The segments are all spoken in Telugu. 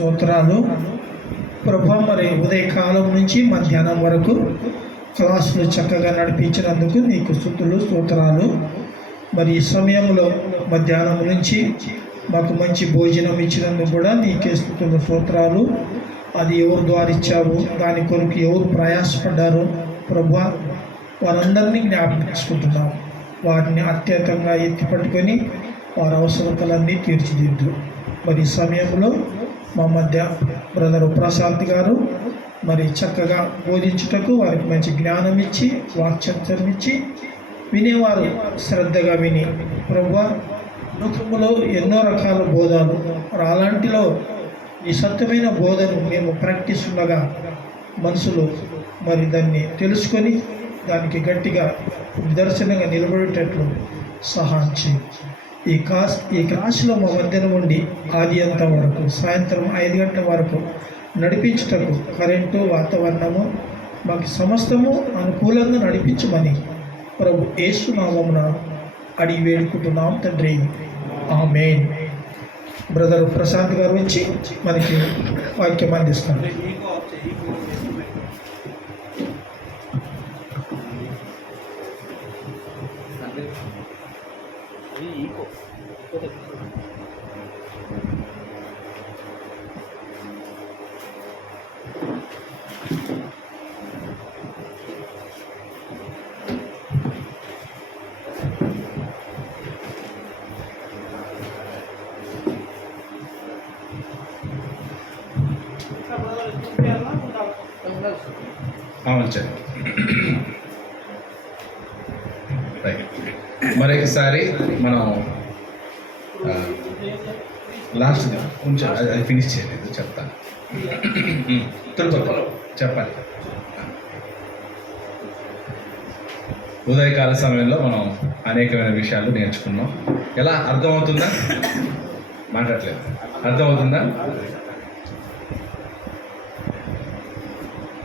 స్తోత్రాలు. ప్రభా, మరి ఉదయకాలం నుంచి మధ్యాహ్నం వరకు క్లాసులు చక్కగా నడిపించినందుకు నీకు స్తుతులు స్తోత్రాలు. మరి ఈ సమయంలో మధ్యాహ్నం నుంచి మాకు మంచి భోజనం ఇచ్చినందుకు కూడా నీకే స్తుతులు స్తోత్రాలు. అది ఎవరు ద్వారా ఇచ్చావు, దాని కొరకు ఎవరు ప్రయాసపడ్డారో ప్రభా, వారందరినీ జ్ఞాపకించుకుంటున్నాం. వారిని అత్యంతంగా ఎత్తిపట్టుకొని వారి అవసరతలన్నీ తీర్చిదిద్దు. మరి ఈ సమయంలో మా మధ్య బ్రదర్ ప్రశాంత్ గారు మరి చక్కగా బోధించుటకు వారికి మంచి జ్ఞానం ఇచ్చి వాక్చర్చం ఇచ్చి వినేవారు శ్రద్ధగా విని ప్రభువా, లోకంలో ఎన్నో రకాల బోధలు అలాంటిలో ఈ సత్యమైన బోధను మేము ప్రాక్టీస్ ఉండగా మనుషులు మరి దాన్ని తెలుసుకొని దానికి గట్టిగా నిదర్శనంగా నిలబడేటట్లు సహాయం చేయి. ఈ క్లాసులో మా మధ్యన ఉండి ఆది అంత వరకు సాయంత్రం 5 గంటల వరకు నడిపించుటకు కరెంటు వాతావరణము మాకు సమస్తము అనుకూలంగా నడిపించమని ప్రభు యేసు నామమున అడిగి వేడుకుంటున్నాం తండ్రి, ఆమేన్. బ్రదర్ ప్రశాంత్ గారు వచ్చి మనకి వాక్యం అందిస్తారు. మరొకసారి మనం లాస్ట్ కొంచెం అది ఫినిష్ చేయలేదు, చెప్తాను. చెప్పాలి. ఉదయకాల సమయంలో మనం అనేకమైన విషయాలు నేర్చుకున్నాం. ఎలా అర్థమవుతుందా? మాట్లాడలేదు, అర్థమవుతుందా?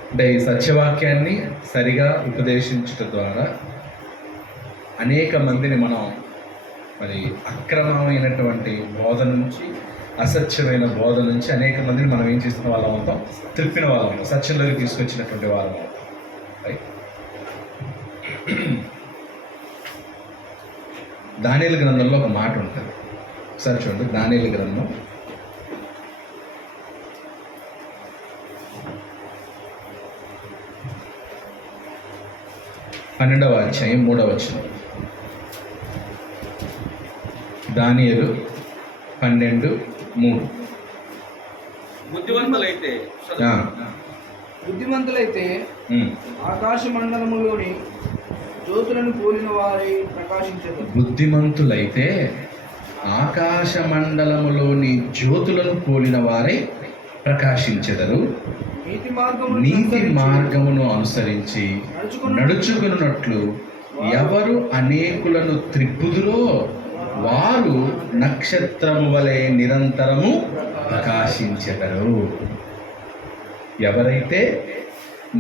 అంటే ఈ సత్యవాక్యాన్ని సరిగా ఉపదేశించడం ద్వారా అనేక మందిని మనం మరి అక్రమమైనటువంటి బోధ నుంచి, అసత్యమైన బోధ నుంచి అనేక మందిని మనం ఏం చేస్తున్న వాళ్ళం అవుతాం, త్రిప్పిన వాళ్ళం అవుతాం, సత్యంలోకి తీసుకొచ్చినటువంటి వాళ్ళం అవుతాం. రైట్. దానియేలు గ్రంథంలో ఒక మాట ఉంటుంది, ఒకసారి చూడండి. దానియేలు గ్రంథం 12వ అధ్యాయం 3వ వచనం. దానియేలు 12:3. బుద్ధిమంతులైతే ఆకాశ మండలములోని జ్యోతులను పోలిన వారై ప్రకాశించెదరు. బుద్ధిమంతులైతే ఆకాశ మండలములోని జ్యోతులను పోలిన వారై ప్రకాశించెదరు. నీతి మార్గమును అనుసరించి నడుచుకున్నట్లు ఎవరు అనేకులను త్రిప్పుదురో వారు నక్షత్రము వలె నిరంతరము ప్రకాశించెదరు. ఎవరైతే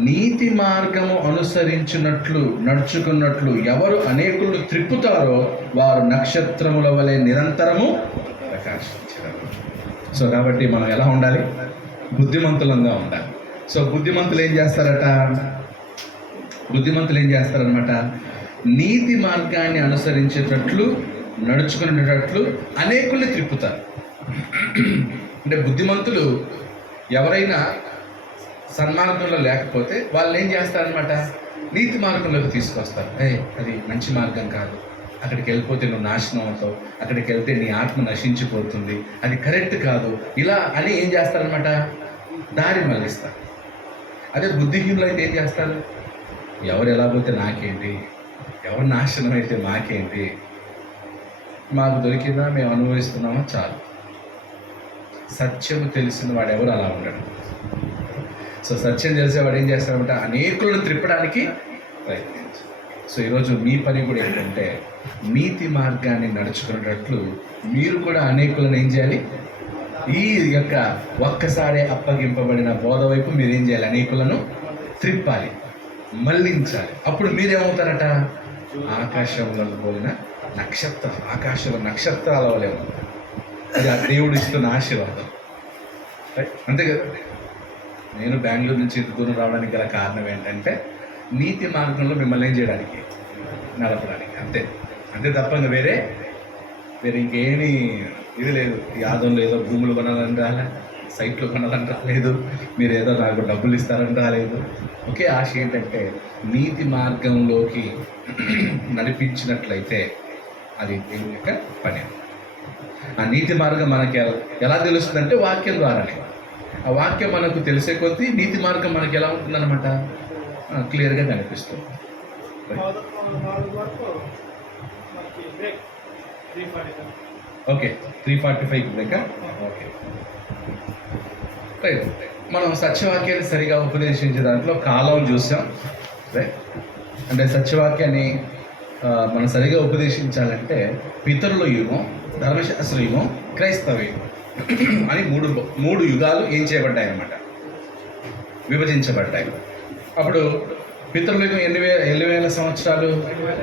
నీతి మార్గము అనుసరించినట్లు నడుచుకున్నట్లు ఎవరు అనేకులను త్రిప్పుతారో వారు నక్షత్రముల వలె నిరంతరము ప్రకాశించెదరు. సో కాబట్టి మనం ఎలా ఉండాలి? బుద్ధిమంతులంగా ఉండాలి. సో బుద్ధిమంతులు ఏం చేస్తారనమాట? నీతి మార్గాన్ని అనుసరించేటట్లు నడుచుకునేటట్లు అనేకుల్ని త్రిప్పుతారు. అంటే బుద్ధిమంతులు ఎవరైనా సన్మార్గంలో లేకపోతే వాళ్ళు ఏం చేస్తారనమాట, నీతి మార్గంలోకి తీసుకొస్తారు. అది మంచి మార్గం కాదు, అక్కడికి వెళ్ళిపోతే నువ్వు నాశనం అవుతావు, అక్కడికి వెళ్తే నీ ఆత్మ నశించిపోతుంది, అది కరెక్ట్ కాదు, ఇలా అని ఏం చేస్తారనమాట, దారి మళ్ళిస్తారు. అదే బుద్ధిహీనులు అయితే ఏం చేస్తారు, ఎవరు ఎలా పోతే నాకేంటి, ఎవరు నాశనం అయితే మాకేంటి, మాకు దొరికిందా మేము అనుభవిస్తున్నామా చాలు. సత్యము తెలిసిన వాడు ఎవరు అలా ఉండడు. సో సత్యం తెలిసేవాడు ఏం చేస్తాడంటే అనేకులను త్రిప్పడానికి ప్రయత్నించు. సో ఈరోజు మీ పని కూడా ఏంటంటే నీతి మార్గాన్ని నడుచుకునేటట్లు మీరు కూడా అనేకులను ఏం చేయాలి, ఈ యొక్క ఒక్కసారి అప్పగింపబడిన బోధ వైపు మీరు ఏం చేయాలి, అనేకులను త్రిప్పాలి, మళ్ళించాలి. అప్పుడు మీరేమవుతారట, ఆకాశంలో పోయిన నక్షత్రం, ఆకాశంలో నక్షత్రాల వలె. అది ఆ దేవుడు ఇస్తున్న ఆశీర్వాదం. అంతే కదా. నేను బెంగళూరు నుంచి ఇంత దూరం రావడానికి గల కారణం ఏంటంటే నీతి మార్గంలో మిమ్మల్ని ఏం చేయడానికి, నడపడానికి, అంతే. అంతే తప్ప ఇంకా వేరే ఇంకేమీ ఇది లేదు. యాదంలో ఏదో భూములు కొనాలని రాలే, సైట్లు కొనాలని రాలేదు, మీరు ఏదో నాకు డబ్బులు ఇస్తారని రాలేదు. ఒకే ఆశ ఏంటంటే నీతి మార్గంలోకి నడిపించినట్లయితే అది దేవుని యొక్క పని. ఆ నీతి మార్గం మనకి ఎలా తెలుస్తుందంటే వాక్యం ద్వారానే. ఆ వాక్యం మనకు తెలిసే కొద్దీ నీతి మార్గం మనకి ఎలా ఉంటుందన్నమాట, క్లియర్గా కనిపిస్తుంది. Okay, 3:45 break. Okay right. మనం సత్యవాక్యాన్ని సరిగా ఉపదేశించే దాంట్లో కాలం చూసాం. రైట్, అంటే సత్యవాక్యాన్ని మనం సరిగా ఉపదేశించాలంటే పితరుల యుగం, ధర్మశాస్త్ర యుగం, క్రైస్తవ యుగం అని మూడు యుగాలు ఏం చేయబడ్డాయి అన్నమాట, విభజించబడ్డాయి. అప్పుడు పితరుల యుగం ఎన్ని వేల సంవత్సరాలు,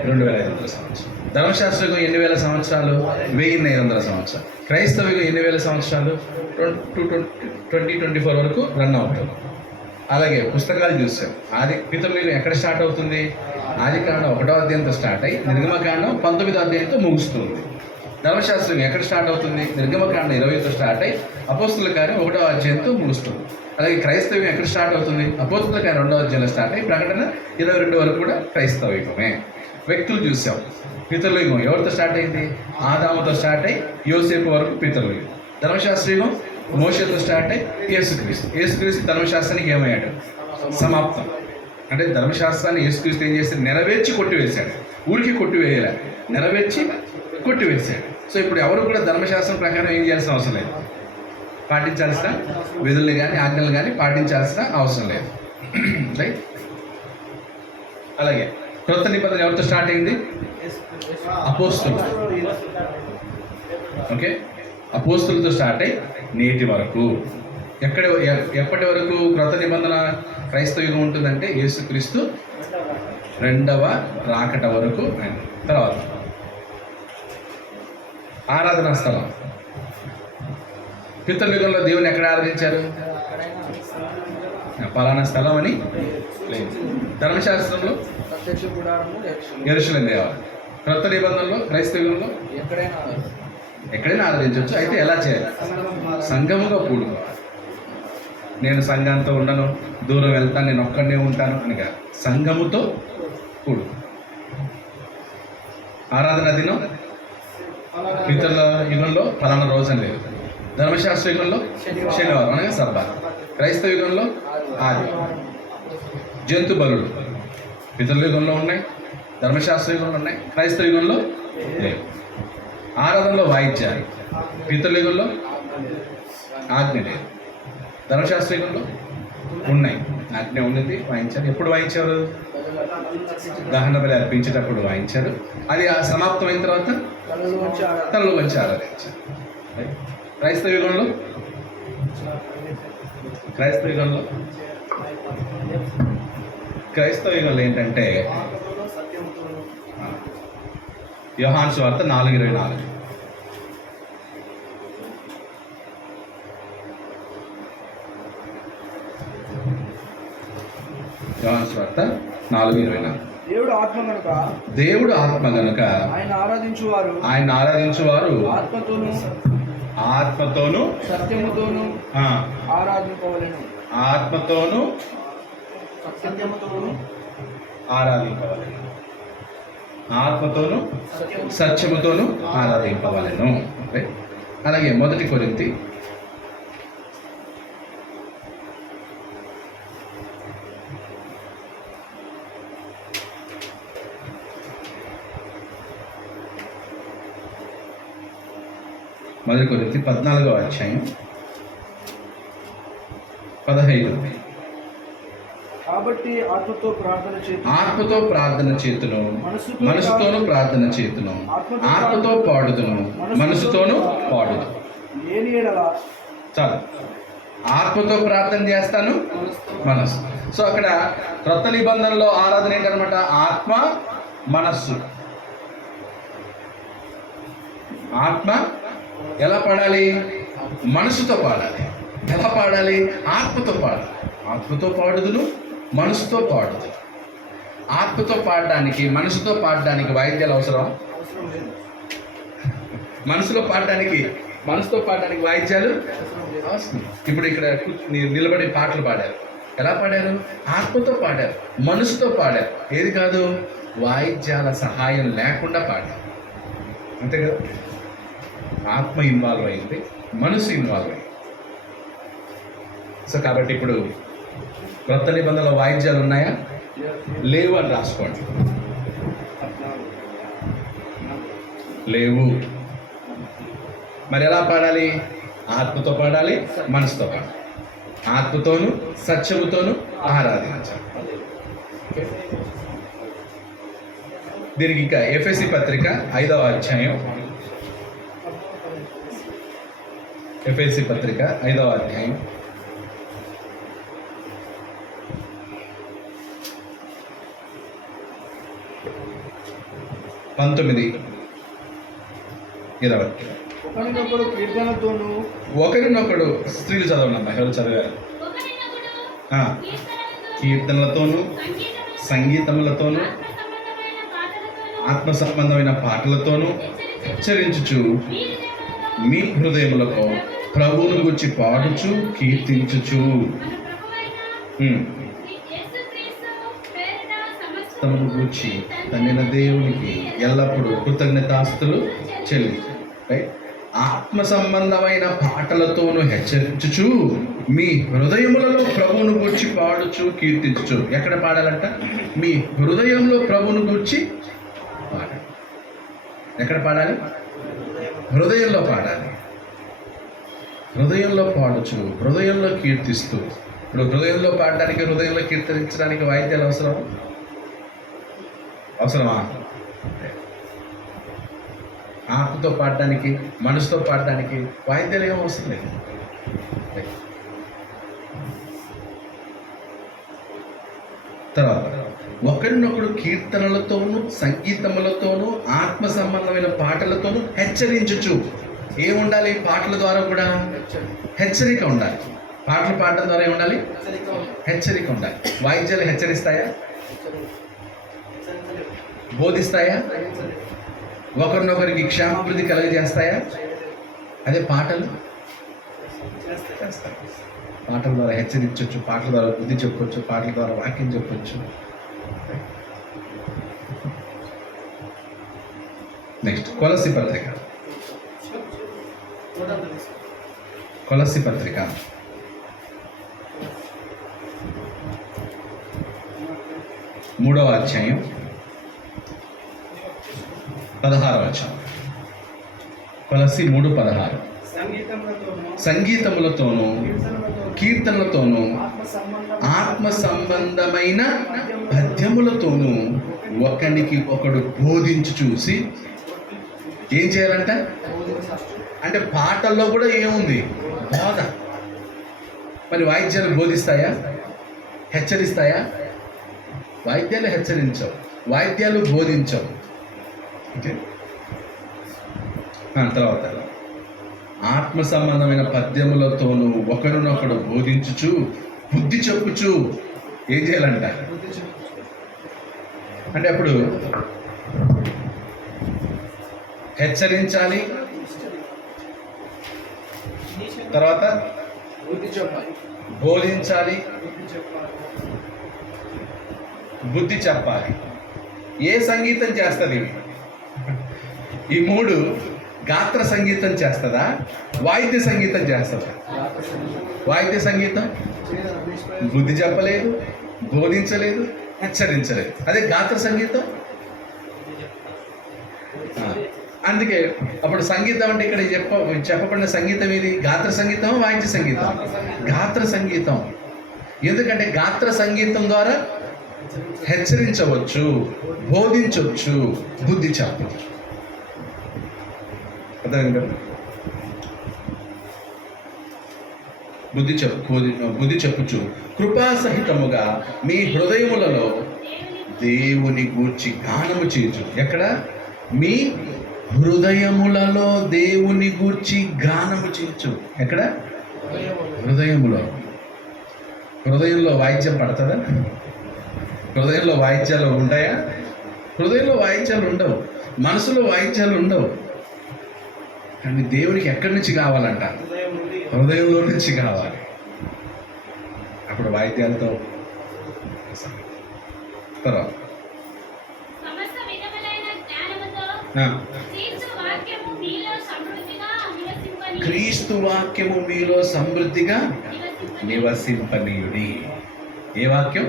2500 సంవత్సరాలు. ధర్మశాస్త్ర యుగం ఎన్ని వేల సంవత్సరాలు, 1500 సంవత్సరాలు. క్రైస్తవ యుగం ఎన్ని వేల సంవత్సరాలు, 2024 వరకు రన్ అవుతుంది. అలాగే పుస్తకాలు చూసాం. పితరుల యుగం ఎక్కడ స్టార్ట్ అవుతుంది, ఆదికాండం 1వ అధ్యాయంతో స్టార్ట్ అయ్యి నిర్గమకాండం 19వ అధ్యాయంతో ముగుస్తుంది. ధర్మశాస్త్రం ఎక్కడ స్టార్ట్ అవుతుంది, నిర్గమకాండం 20తో స్టార్ట్ అయ్యి అపోస్తుల కార్యం 1వ అధ్యాయంతో ముగుస్తుంది. అలాగే క్రైస్తవ్యం ఎక్కడ స్టార్ట్ అవుతుంది, అపోస్తుల కార్యం 2వ అధ్యాయంలో స్టార్ట్ అయ్యి ప్రకటన 22 వరకు కూడా క్రైస్తవ యుగమే. వ్యక్తులు చూసాం. పితరుల యుగం ఎవరితో స్టార్ట్ అయింది, ఆదాముతో స్టార్ట్ అయ్యి యోసేపు వరకు పితరుల యుగం. ధర్మశాస్త్ర యుగం మోషేతో స్టార్ట్ అయ్యి యేసుక్రీస్తు ధర్మశాస్త్రానికి ఏమయ్యాడు, సమాప్తం. అంటే ధర్మశాస్త్రాన్ని యేసుక్రీస్తు ఏం చేస్తే నెరవేర్చి కొట్టివేశాడు. ఊరికి కొట్టివేయాలి, నెరవేర్చి కొట్టివేశాడు. సో ఇప్పుడు ఎవరు కూడా ధర్మశాస్త్రం ప్రకారం ఏం చేయాల్సిన అవసరం లేదు, పాటించాల్సిన విధుల్ని కానీ ఆజ్ఞలు కానీ పాటించాల్సిన అవసరం లేదు. రైట్. అలాగే క్రొత్త నిబంధన ఎవరితో స్టార్ట్ అయింది, అపోస్తులు. ఓకే, అపోస్తులతో స్టార్ట్ అయ్యి నేటి వరకు ఎప్పటి వరకు క్రొత్త నిబంధన క్రైస్తవ యుగం ఉంటుందంటే యేసుక్రీస్తు 2వ రాకట వరకు. తర్వాత ఆరాధనా స్థలం. పితరుల యుగంలో దేవుని ఎక్కడ ఆరాధించారు, పలానా స్థలం అని లేదు. ధర్మశాస్త్రంలో యెరూషలేము దేవాలయం. క్రొత్త నిబంధనలో క్రైస్తవ యుగంలో ఎక్కడైనా ఆరాధించవచ్చు. అయితే ఎలా చేయాలి, సంఘముగా కూడుకోవాలి. నేను సంఘంతో ఉండను, దూరం వెళ్తాను, నేను ఒక్కడనే ఉంటాను అని కాదు, సంఘముతో కూడు. ఆరాధన దినం పితరుల యుగంలో ఫలానా రోజు అని లేదు. ధర్మశాస్త్ర యుగంలో శనివారం అనగా సబ్బా. క్రైస్తవ యుగంలో ఆది. జంతు బలులు పితరుల యుగంలో ఉన్నాయి, ధర్మశాస్త్ర యుగంలో ఉన్నాయి, క్రైస్తవ యుగంలో లేవు. ఆరాధనలో వాయిద్యాలు పితరుల యుగంలో ఆజ్ఞ లేదు, ధర్మశాస్త్ర యుగంలో ఉన్నాయి, ఆజ్ఞ ఉన్నది, వాయించారు. ఎప్పుడు వాయించారు, దహన బలి అర్పించేటప్పుడు వాయించారు. అది సమాప్తమైన తర్వాత తలలో వచ్చి ఆరాధించారు. క్రైస్తవ యుగంలో ఏంటంటే యోహాను సువార్త 4:24. యోహాను సువార్త 4:24. దేవుడు ఆత్మ గనుక ఆయన ఆరాధించువారు ఆత్మతోను సత్యముతోను ఆరాధింపవలెను. ఆత్మతోను సత్యముతోను ఆరాధింపవలెను. అలాగే 1 కొరింథీ 14వ అధ్యాయం 15. కాబట్టి ఆత్మతో ప్రార్థన చేతును, మనసుతోను ప్రార్థన చేతును, ఆత్మతో పాడుదును, మనసుతోను పాడుదు. చాలు, ఆత్మతో ప్రార్థన చేస్తాను, మనసు. సో అక్కడ క్రొత్త నిబంధనలో ఆరాధన ఏంటనమాట, ఆత్మ మనస్సు. ఆత్మ ఎలా పాడాలి, మనసుతో పాడాలి. ఎలా పాడాలి? ఆత్మతో పాడాలి. ఆత్మతో పాడుదును, మనసుతో పాడుదు. ఆత్మతో పాడడానికి, మనసుతో పాడడానికి వాయిద్యాలు అవసరం. అవసరం లేదు. మనసుతో పాడడానికి వాయిద్యాలు అవసరం. ఇప్పుడు ఇక్కడ నిలబడి పాటలు పాడారు. ఎలా పాడారు? ఆత్మతో పాడారు, మనసుతో పాడారు. ఏది కాదు, వాయిద్యాల సహాయం లేకుండా పాడారు. అంతే కదా? ఆత్మ ఇన్వాల్వ్ అయింది, మనసు ఇన్వాల్వ్ అయింది. సో కాబట్టి ఇప్పుడు క్రొత్త నిబంధనల వాయిద్యాలు ఉన్నాయా? లేవు అని రాసుకోండి. లేవు. మరి ఎలా పాడాలి? ఆత్మతో పాడాలి, మనసుతో పాడాలి. ఆత్మతోను సత్యముతోను ఆరాధించాలి. దీనికి ఇంకా ఎఫెసీ పత్రిక 5వ అధ్యాయం, ఎఫెసీ పత్రిక 5వ అధ్యాయం 19-20. ఒకరినొకడు కీర్తనతోనూ, ఒకరినొకడు, స్త్రీలు చదవనమ్మా, ఎవరు చదివారు? ఆ, కీర్తనలతోనూ, సంగీతములతోనూ, ఆత్మ సంబంధమైన పాటలతోనూ హెచ్చరించుచు మీ హృదయములకు ప్రభువును గురించి పాడుచు కీర్తించుచు తమను గూర్చి తన్నిన దేవునికి ఎల్లప్పుడూ కృతజ్ఞతాస్తులు చెల్లించు. ఆత్మ సంబంధమైన పాటలతోనూ హెచ్చరించుచు మీ హృదయములలో ప్రభువును గూర్చి పాడుచు కీర్తించుచు. ఎక్కడ పాడాలంట? మీ హృదయంలో ప్రభువును గూర్చి పాడాలి. ఎక్కడ పాడాలి? హృదయంలో పాడాలి. హృదయంలో పాడుచు, హృదయంలో కీర్తిస్తూ. ఇప్పుడు హృదయంలో పాడడానికి, హృదయంలో కీర్తించడానికి వాయిద్యాలు అవసరమా? ఆత్మతో పాడడానికి, మనసుతో పాడడానికి వాయిద్యాలు ఏమో అవసరం లేదు. తర్వాత ఒకరినొకడు కీర్తనలతోనూ, సంగీతములతోనూ, ఆత్మ సంబంధమైన పాటలతోనూ హెచ్చరించుచు. ఏముండాలి? పాటల ద్వారా కూడా హెచ్చరిక ఉండాలి. పాటలు పాడడం ద్వారా ఏముండాలి? హెచ్చరిక ఉండాలి. వాయిద్యాలు హెచ్చరిస్తాయా? బోధిస్తాయా? ఒకరినొకరికి క్షేమాభివృద్ధి కలుగజేస్తాయా? అదే పాటలు చేస్తాయి. పాటల ద్వారా హెచ్చరించవచ్చు, పాటల ద్వారా బుద్ధి చెప్పొచ్చు, పాటల ద్వారా వాక్యం చెప్పొచ్చు. నెక్స్ట్ కొలస్సీ పత్రిక, కొలస్సీ పత్రిక 3వ అధ్యాయం 16వ వచనం. కొలస్సీ 3:16. సంగీతములతోనూ, కీర్తనలతోనూ, ఆత్మ సంబంధమైన పద్యములతోనూ ఒకనికి ఒకడు బోధించి చూసి ఏం చేయాలంట? అంటే పాటల్లో కూడా ఏముంది? బోధ. మరి వాయిద్యాలు బోధిస్తాయా? హెచ్చరిస్తాయా? వాయిద్యాలు హెచ్చరించవు, వాయిద్యాలు బోధించవు. ఓకే. తర్వాత ఆత్మ సంబంధమైన పద్యములతోనూ ఒకరినొకడు బోధించుచు బుద్ధి చెప్పుచు ఏం చేయాలంట? అంటే అప్పుడు హెచ్చరించాలి, తర్వాత బోధించాలి, బుద్ధి చెప్పాలి. ఏ సంగీతం చేస్తుంది? ఈ 3 గాత్ర సంగీతం చేస్తుందా, వాయిద్య సంగీతం చేస్తుందా? వాయిద్య సంగీతం బుద్ధి చెప్పలేదు, బోధించలేదు, హెచ్చరించలేదు. అదే గాత్ర సంగీతం. అందుకే అప్పుడు సంగీతం అంటే ఇక్కడ చెప్పబడిన సంగీతం ఇది గాత్ర సంగీతం, వాయిద్య సంగీతం? గాత్ర సంగీతం. ఎందుకంటే గాత్ర సంగీతం ద్వారా హెచ్చరించవచ్చు, బోధించవచ్చు, బుద్ధి చెప్పవచ్చు. అర్థమైంది కదా? బుద్ధి చెప్పుచు కృపాసహితముగా మీ హృదయములలో దేవుని గూర్చి గానము చేయొచ్చు. ఎక్కడ? మీ హృదయములలో దేవుని గూర్చి గానము చేయొచ్చు. ఎక్కడ? హృదయంలో. హృదయంలో వాయిద్యం పడుతుందా? హృదయంలో వాయిద్యాలు ఉంటాయా? హృదయంలో వాయిద్యాలు ఉండవు, మనసులో వాయిద్యాలు ఉండవు. కానీ దేవునికి ఎక్కడి నుంచి కావాలంట? హృదయంలో నుంచి కావాలి. అప్పుడు వాయిద్యాలతో తర్వాత సమస్త విధములైన జ్ఞానముతో ఆ, క్రీస్తు వాక్యము మీలో సమృద్ధిగా నివసింపని క్రీస్తు వాక్యము మీలో సమృద్ధిగా నివసింపనీయుడి. ఏ వాక్యం?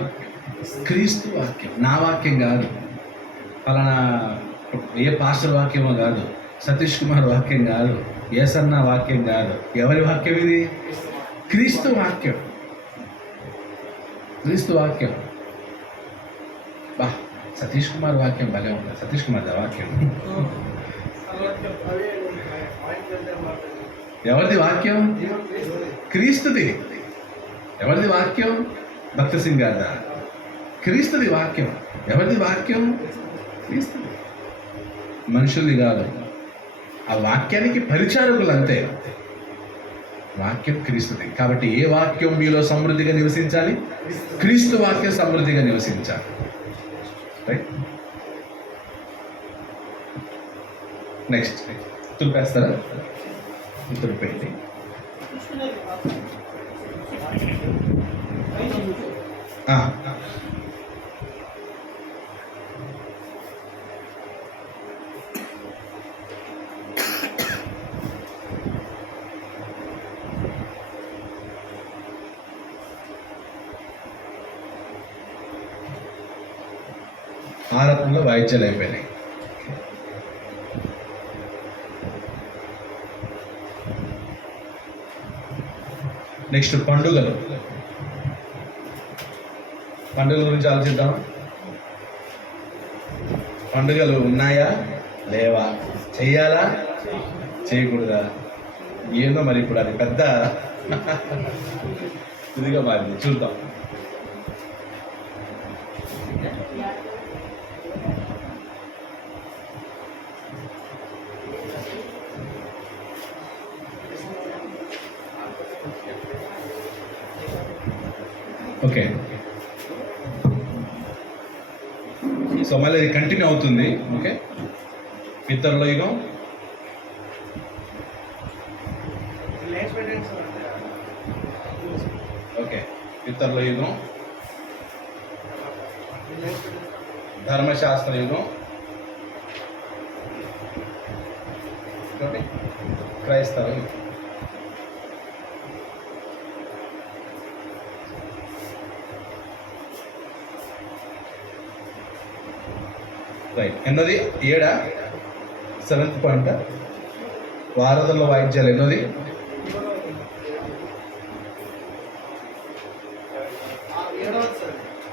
క్రీస్తు వాక్యం. నా వాక్యం కాదు, పలానా ఏ పాస్టర్ వాక్యమో కాదు, సతీష్ కుమార్ వాక్యం కాదు, ఏసన్న వాక్యం కాదు. ఎవరి వాక్యం ఇది? క్రీస్తు వాక్యం. క్రీస్తు వాక్యం. బా, సతీష్ కుమార్ వాక్యం భలే ఉంటుంది. సతీష్ కుమార్ వాక్యం ఎవరిది వాక్యం? క్రీస్తుది. ఎవరిది వాక్యం? భక్త సింగ్ గారిదా? క్రీస్తుది వాక్యం. ఎవరిది వాక్యం? క్రీస్తుది, మనుషుల్ది కాదు. ఆ వాక్యానికి పరిచారకులు అంతే. వాక్యం క్రీస్తుది. కాబట్టి ఏ వాక్యం మీలో సమృద్ధిగా నివసించాలి? క్రీస్తు వాక్యం సమృద్ధిగా నివసించాలి. రైట్. నెక్స్ట్ తులిపేస్తారా? తులిపేయండి. ఆరత్నంలో వాయిద్యాలు అయిపోయినాయి. నెక్స్ట్ పండుగలు. పండుగల గురించి ఆలోచిద్దాం. పండుగలు ఉన్నాయా లేవా? చెయ్యాలా చేయకూడదా? ఏందో మరి ఇప్పుడు అది పెద్ద ఇదిగా మారింది. చూద్దాం. ఓకే, సో మళ్ళీ ఇది కంటిన్యూ అవుతుంది. ఓకే, పితరుల యుగం, ఓకే, పితరుల యుగం, ధర్మశాస్త్ర యుగం, క్రైస్తవ యుగం. రైట్. ఎన్నోది? 7. 7th point. వారధుల వాయిద్యాలు ఎన్నోది?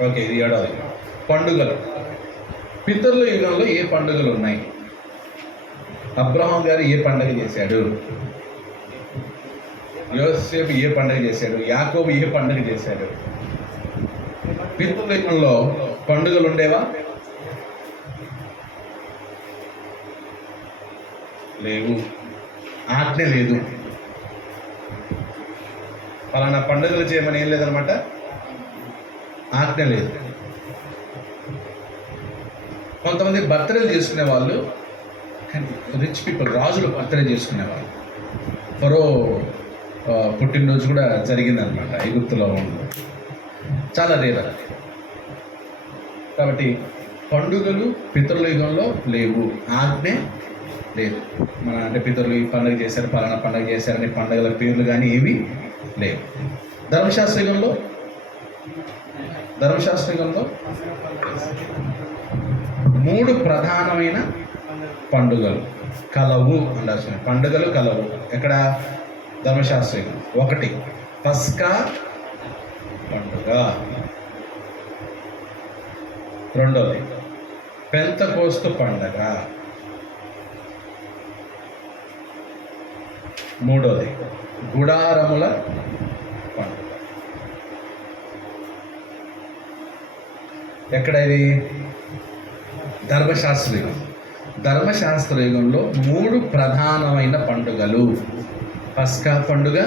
ఓకే, ఇది 7వది. పండుగలు. పితరుల యుగంలో ఏ పండుగలు ఉన్నాయి? అబ్రహాం గారు ఏ పండుగ చేశాడు? యోసేపు ఏ పండుగ చేశాడు? యాకోబు ఏ పండుగ చేశాడు? పితరుల యుగంలో పండుగలు ఉండేవా? లేవు. ఆజ్ఞ లేదు. పలానా పండుగలు చేయమని ఏం లేదనమాట. ఆజ్ఞ లేదు. కొంతమంది బర్త్డేలు చేసుకునే వాళ్ళు, రిచ్ పీపుల్, రాజులు బర్త్డే చేసుకునేవాళ్ళు. ఫరో పుట్టినరోజు కూడా జరిగిందనమాట ఐగుప్తులో. చాలా రేర్. కాబట్టి పండుగలు పితరుల యుగంలో లేవు. ఆజ్ఞ లేదు. మన అంటే పితరులు ఈ పండుగ చేశారు, పలానా పండుగ చేశారని పండుగల పేర్లు కానీ ఏవి లేవు. ధర్మశాస్త్ర యుగంలో 3 ప్రధానమైన పండుగలు కలవు ఉండాల్సిన పండుగలు కలవు. ఎక్కడ? ధర్మశాస్త్ర యుగం. 1 పస్కా పండుగ, 2వది పెంతెకోస్తు పండుగ, 3వది గుడారముల పండుగ. ఎక్కడ ఇది? ధర్మశాస్త్ర యుగం. ధర్మశాస్త్ర యుగంలో 3 ప్రధానమైన పండుగలు: పస్కా పండుగ,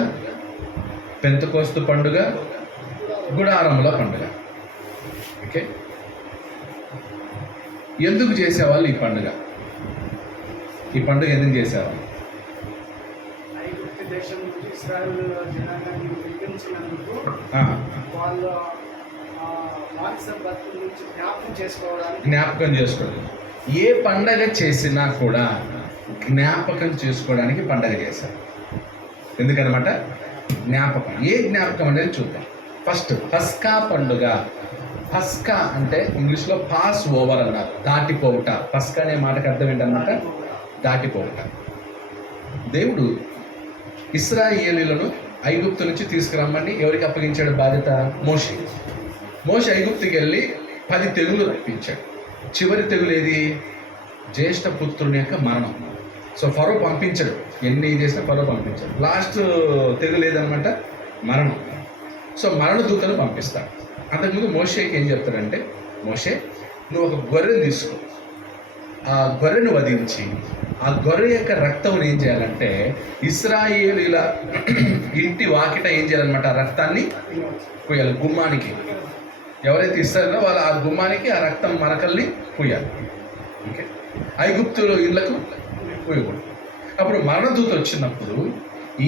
పెంతెకోస్తు పండుగ, గుడారముల పండుగ. ఓకే, ఎందుకు చేసేవాళ్ళు ఈ పండుగ? ఈ పండుగ ఎందుకు చేసేవాళ్ళు? ఐగుప్తు దేశం నుంచి ఇశ్రాయేల్ జనాంగాన్ని విడిపించినందుకు ఆ, వాళ్ళ బానిస బ్రతుకు నుంచి జ్ఞాపకం చేసుకోవడం. ఏ పండగ చేసినా కూడా జ్ఞాపకం చేసుకోవడానికి పండగ చేశారు. ఎందుకనమాట? జ్ఞాపకం. ఏ జ్ఞాపకం అనేది చూద్దాం. ఫస్ట్ పస్కా పండుగ. పస్కా అంటే ఇంగ్లీష్లో పాస్ ఓవర్ అన్నారు, దాటిపోవుట. పస్కా అనే మాటకు అర్థం ఏంటన్నమాట? దాటిపోవుట. దేవుడు ఇశ్రాయేలీయులను ఐగుప్తు నుంచి తీసుకురమ్మని ఎవరికి అప్పగించాడు బాధ్యత? మోషే. మోషే ఐగుప్తుకి వెళ్ళి 10 తెగులు రప్పించాడు. చివరి తెగులు ఏది? జ్యేష్ఠ పుత్రుని యొక్క మరణం. సో ఫరో పంపించాడు, ఎన్ని చేసినా ఫరో పంపించాడు. లాస్ట్ తెగులు ఏదన్నమాట? మరణం. సో మరణ దూతను పంపిస్తాడు. అంతకుముందు మోషేకి ఏం చెప్తాడంటే, మోషే నువ్వు ఒక గొర్రెను తీసుకో, ఆ గొర్రెను వధించి ఆ గొర్రె యొక్క రక్తం ఏం చేయాలంటే ఇశ్రాయేలీయుల ఇంటి వాకిట ఏం చేయాలన్నమాట? ఆ రక్తాన్ని పోయాలి గుమ్మానికి. ఎవరైతే ఇస్తారో వాళ్ళ ఆ గుమ్మానికి ఆ రక్తం మరకల్ని పోయాలి. ఓకే, ఐగుప్తులో ఇళ్లకు పోయకూడదు. అప్పుడు మరణదూత వచ్చినప్పుడు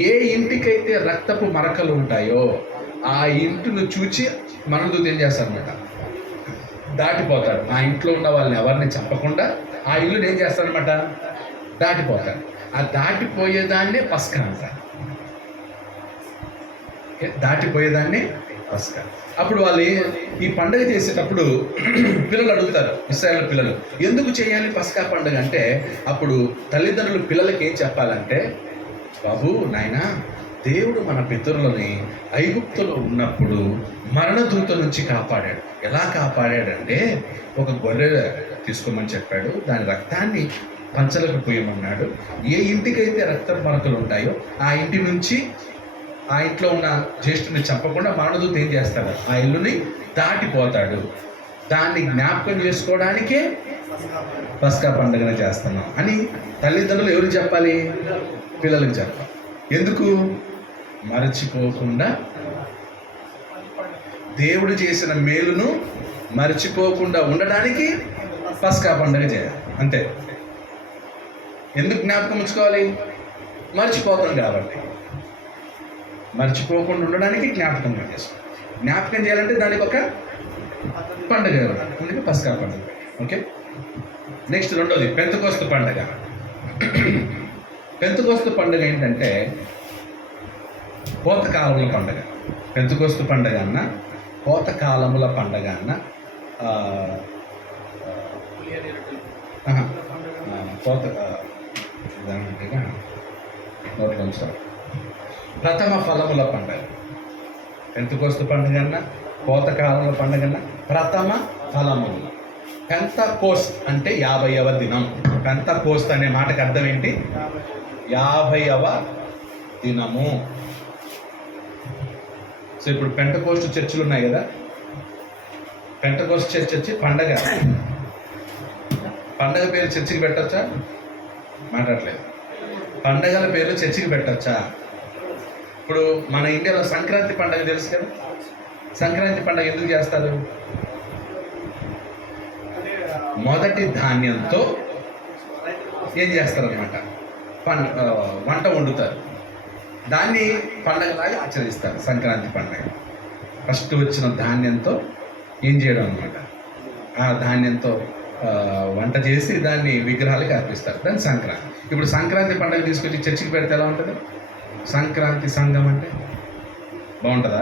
ఏ ఇంటికైతే రక్తపు మరకలు ఉంటాయో ఆ ఇంటిని చూచి మరణదూత ఏం చేస్తారనమాట? దాటిపోతాడు. ఆ ఇంట్లో ఉన్న వాళ్ళని ఎవరిని చంపకుండా ఆ ఇల్లుని ఏం చేస్తారనమాట? దాటిపోతాడు. ఆ దాటిపోయేదాన్నే పస్కా అంటారు. దాటిపోయేదాన్ని పస్కా. అప్పుడు వాళ్ళు ఈ పండుగ చేసేటప్పుడు పిల్లలు అడుగుతారు, ఇశ్రాయేలు పిల్లలు, ఎందుకు చేయాలి పస్కా పండుగ అంటే, అప్పుడు తల్లిదండ్రులు పిల్లలకి ఏం చెప్పాలంటే, బాబు నాయనా, దేవుడు మన పితరులని ఐగుప్తులో ఉన్నప్పుడు మరణదూత నుంచి కాపాడాడు. ఎలా కాపాడాడంటే, ఒక గొర్రె తీసుకోమని చెప్పాడు, దాని రక్తాన్ని పంచలకు పోయమన్నాడు. ఏ ఇంటికైతే రక్త మరకలు ఉంటాయో ఆ ఇంటి నుంచి ఆ ఇంట్లో ఉన్న జ్యేష్ఠుని చంపకుండా మరణదూత ఏం చేస్తాడు? ఆ ఇల్లుని దాటిపోతాడు. దాన్ని జ్ఞాపకం చేసుకోవడానికే పస్కా పండుగను చేస్తున్నాం అని తల్లిదండ్రులు ఎవరు చెప్పాలి? పిల్లలకు చెప్పాలి. ఎందుకు? మరచిపోకుండా, దేవుడు చేసిన మేలును మర్చిపోకుండా ఉండడానికి పస్కా పండుగ చేయాలి. అంతే. ఎందుకు జ్ఞాపకం ఉంచుకోవాలి? మర్చిపోతాం కాబట్టి. మర్చిపోకుండా ఉండడానికి జ్ఞాపకం చేసుకోవాలి. జ్ఞాపకం చేయాలంటే దానికి ఒక పండుగ, అందుకే పస్కా పండుగ. ఓకే, నెక్స్ట్ రెండోది పెంతెకోస్తు పండుగ. పెంతెకోస్తు పండుగ ఏంటంటే కోతకాలముల పండుగ. పెంతెకోస్తు పండుగ అన్న, కోతకాలముల పండుగ అన్న, కోత నోట్లో ఉంచుతారు. ప్రథమ ఫలముల పండుగ. పెంతెకోస్తు పండుగ అన్న, కోతకాలముల పండుగ అన్న, ప్రథమ ఫలములు. పెంతెకోస్తు అంటే 50వ దినం. పెంతెకోస్తు అనే మాటకు అర్థం ఏంటి? 50వ దినము. సో ఇప్పుడు పెంటెకోస్తు చర్చిలు ఉన్నాయి కదా, పెంటెకోస్తు చర్చ్ వచ్చి పండగ పేరు చర్చికి పెట్టచ్చా? మాట్లాడలేదు. పండగల పేరు చర్చికి పెట్టచ్చా? ఇప్పుడు మన ఇండియాలో సంక్రాంతి పండుగ తెలుసు కదా. సంక్రాంతి పండుగ ఎందుకు చేస్తారు? మొదటి ధాన్యంతో ఏం చేస్తారనమాట? వంట వండుతారు. దాన్ని పండగలాగా ఆచరిస్తారు. సంక్రాంతి పండుగ ఫస్ట్ వచ్చిన ధాన్యంతో ఏం చేయడం అనమాట? ఆ ధాన్యంతో వంట చేసి దాన్ని విగ్రహాలకి అర్పిస్తారు. దాన్ని సంక్రాంతి. ఇప్పుడు సంక్రాంతి పండుగ తీసుకొచ్చి చర్చికి పెడితే ఎలా ఉంటుంది? సంక్రాంతి సంఘం అంటే బాగుంటుందా?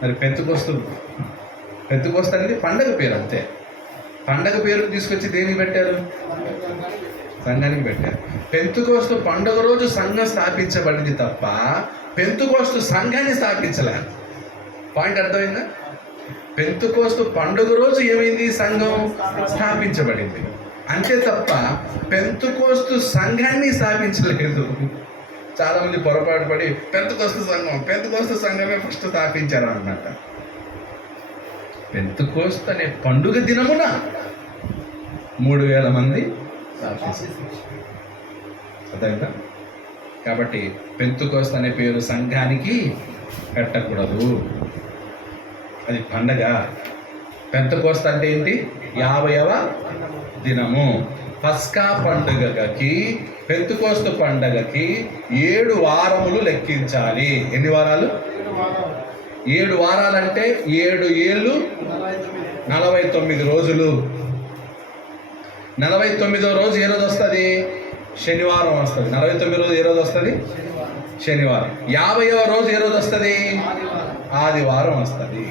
మరి పెంతెకోస్తు అనేది పండగ పేరు అంతే. పండగ పేరు తీసుకొచ్చి దేనికి పెట్టారు? సంఘానికి పెట్టారు. పెంతెకోస్తు పండుగ రోజు సంఘం స్థాపించబడింది తప్ప పెంతెకోస్తు సంఘాన్ని స్థాపించలే. పాయింట్ అర్థమైందా? పెంతెకోస్తు పండుగ రోజు ఏమైంది? సంఘం స్థాపించబడింది అంతే తప్ప పెంతెకోస్తు సంఘాన్ని స్థాపించలేదు. చాలామంది పొరపాటు పడి పెంతెకోస్తు సంఘమే ఫస్ట్ స్థాపించారు అన్నమాట. పెంతెకోస్తు అనే పండుగ దినమున 3000 మంది స్థాపించారు. అర్థమైందా? కాబట్టి పెంతుకోస్తు అనే పేరు సంఘానికి పెట్టకూడదు. అది పండగ. పెంతకోస్తు అంటే ఏంటి? 50వ దినము. పస్కా పండుగకి, పెంతుకోస్తు పండగకి 7 వారములు లెక్కించాలి. ఎన్ని వారాలు? 7 వారాలంటే 7 ఏళ్ళు 49 రోజులు. 49వ రోజు ఏ రోజు వస్తుంది? శనివారం వస్తుంది. 49వ రోజు ఏ రోజు వస్తుంది? శనివారం. 50వ రోజు ఏ రోజు వస్తుంది? ఆదివారం వస్తుంది.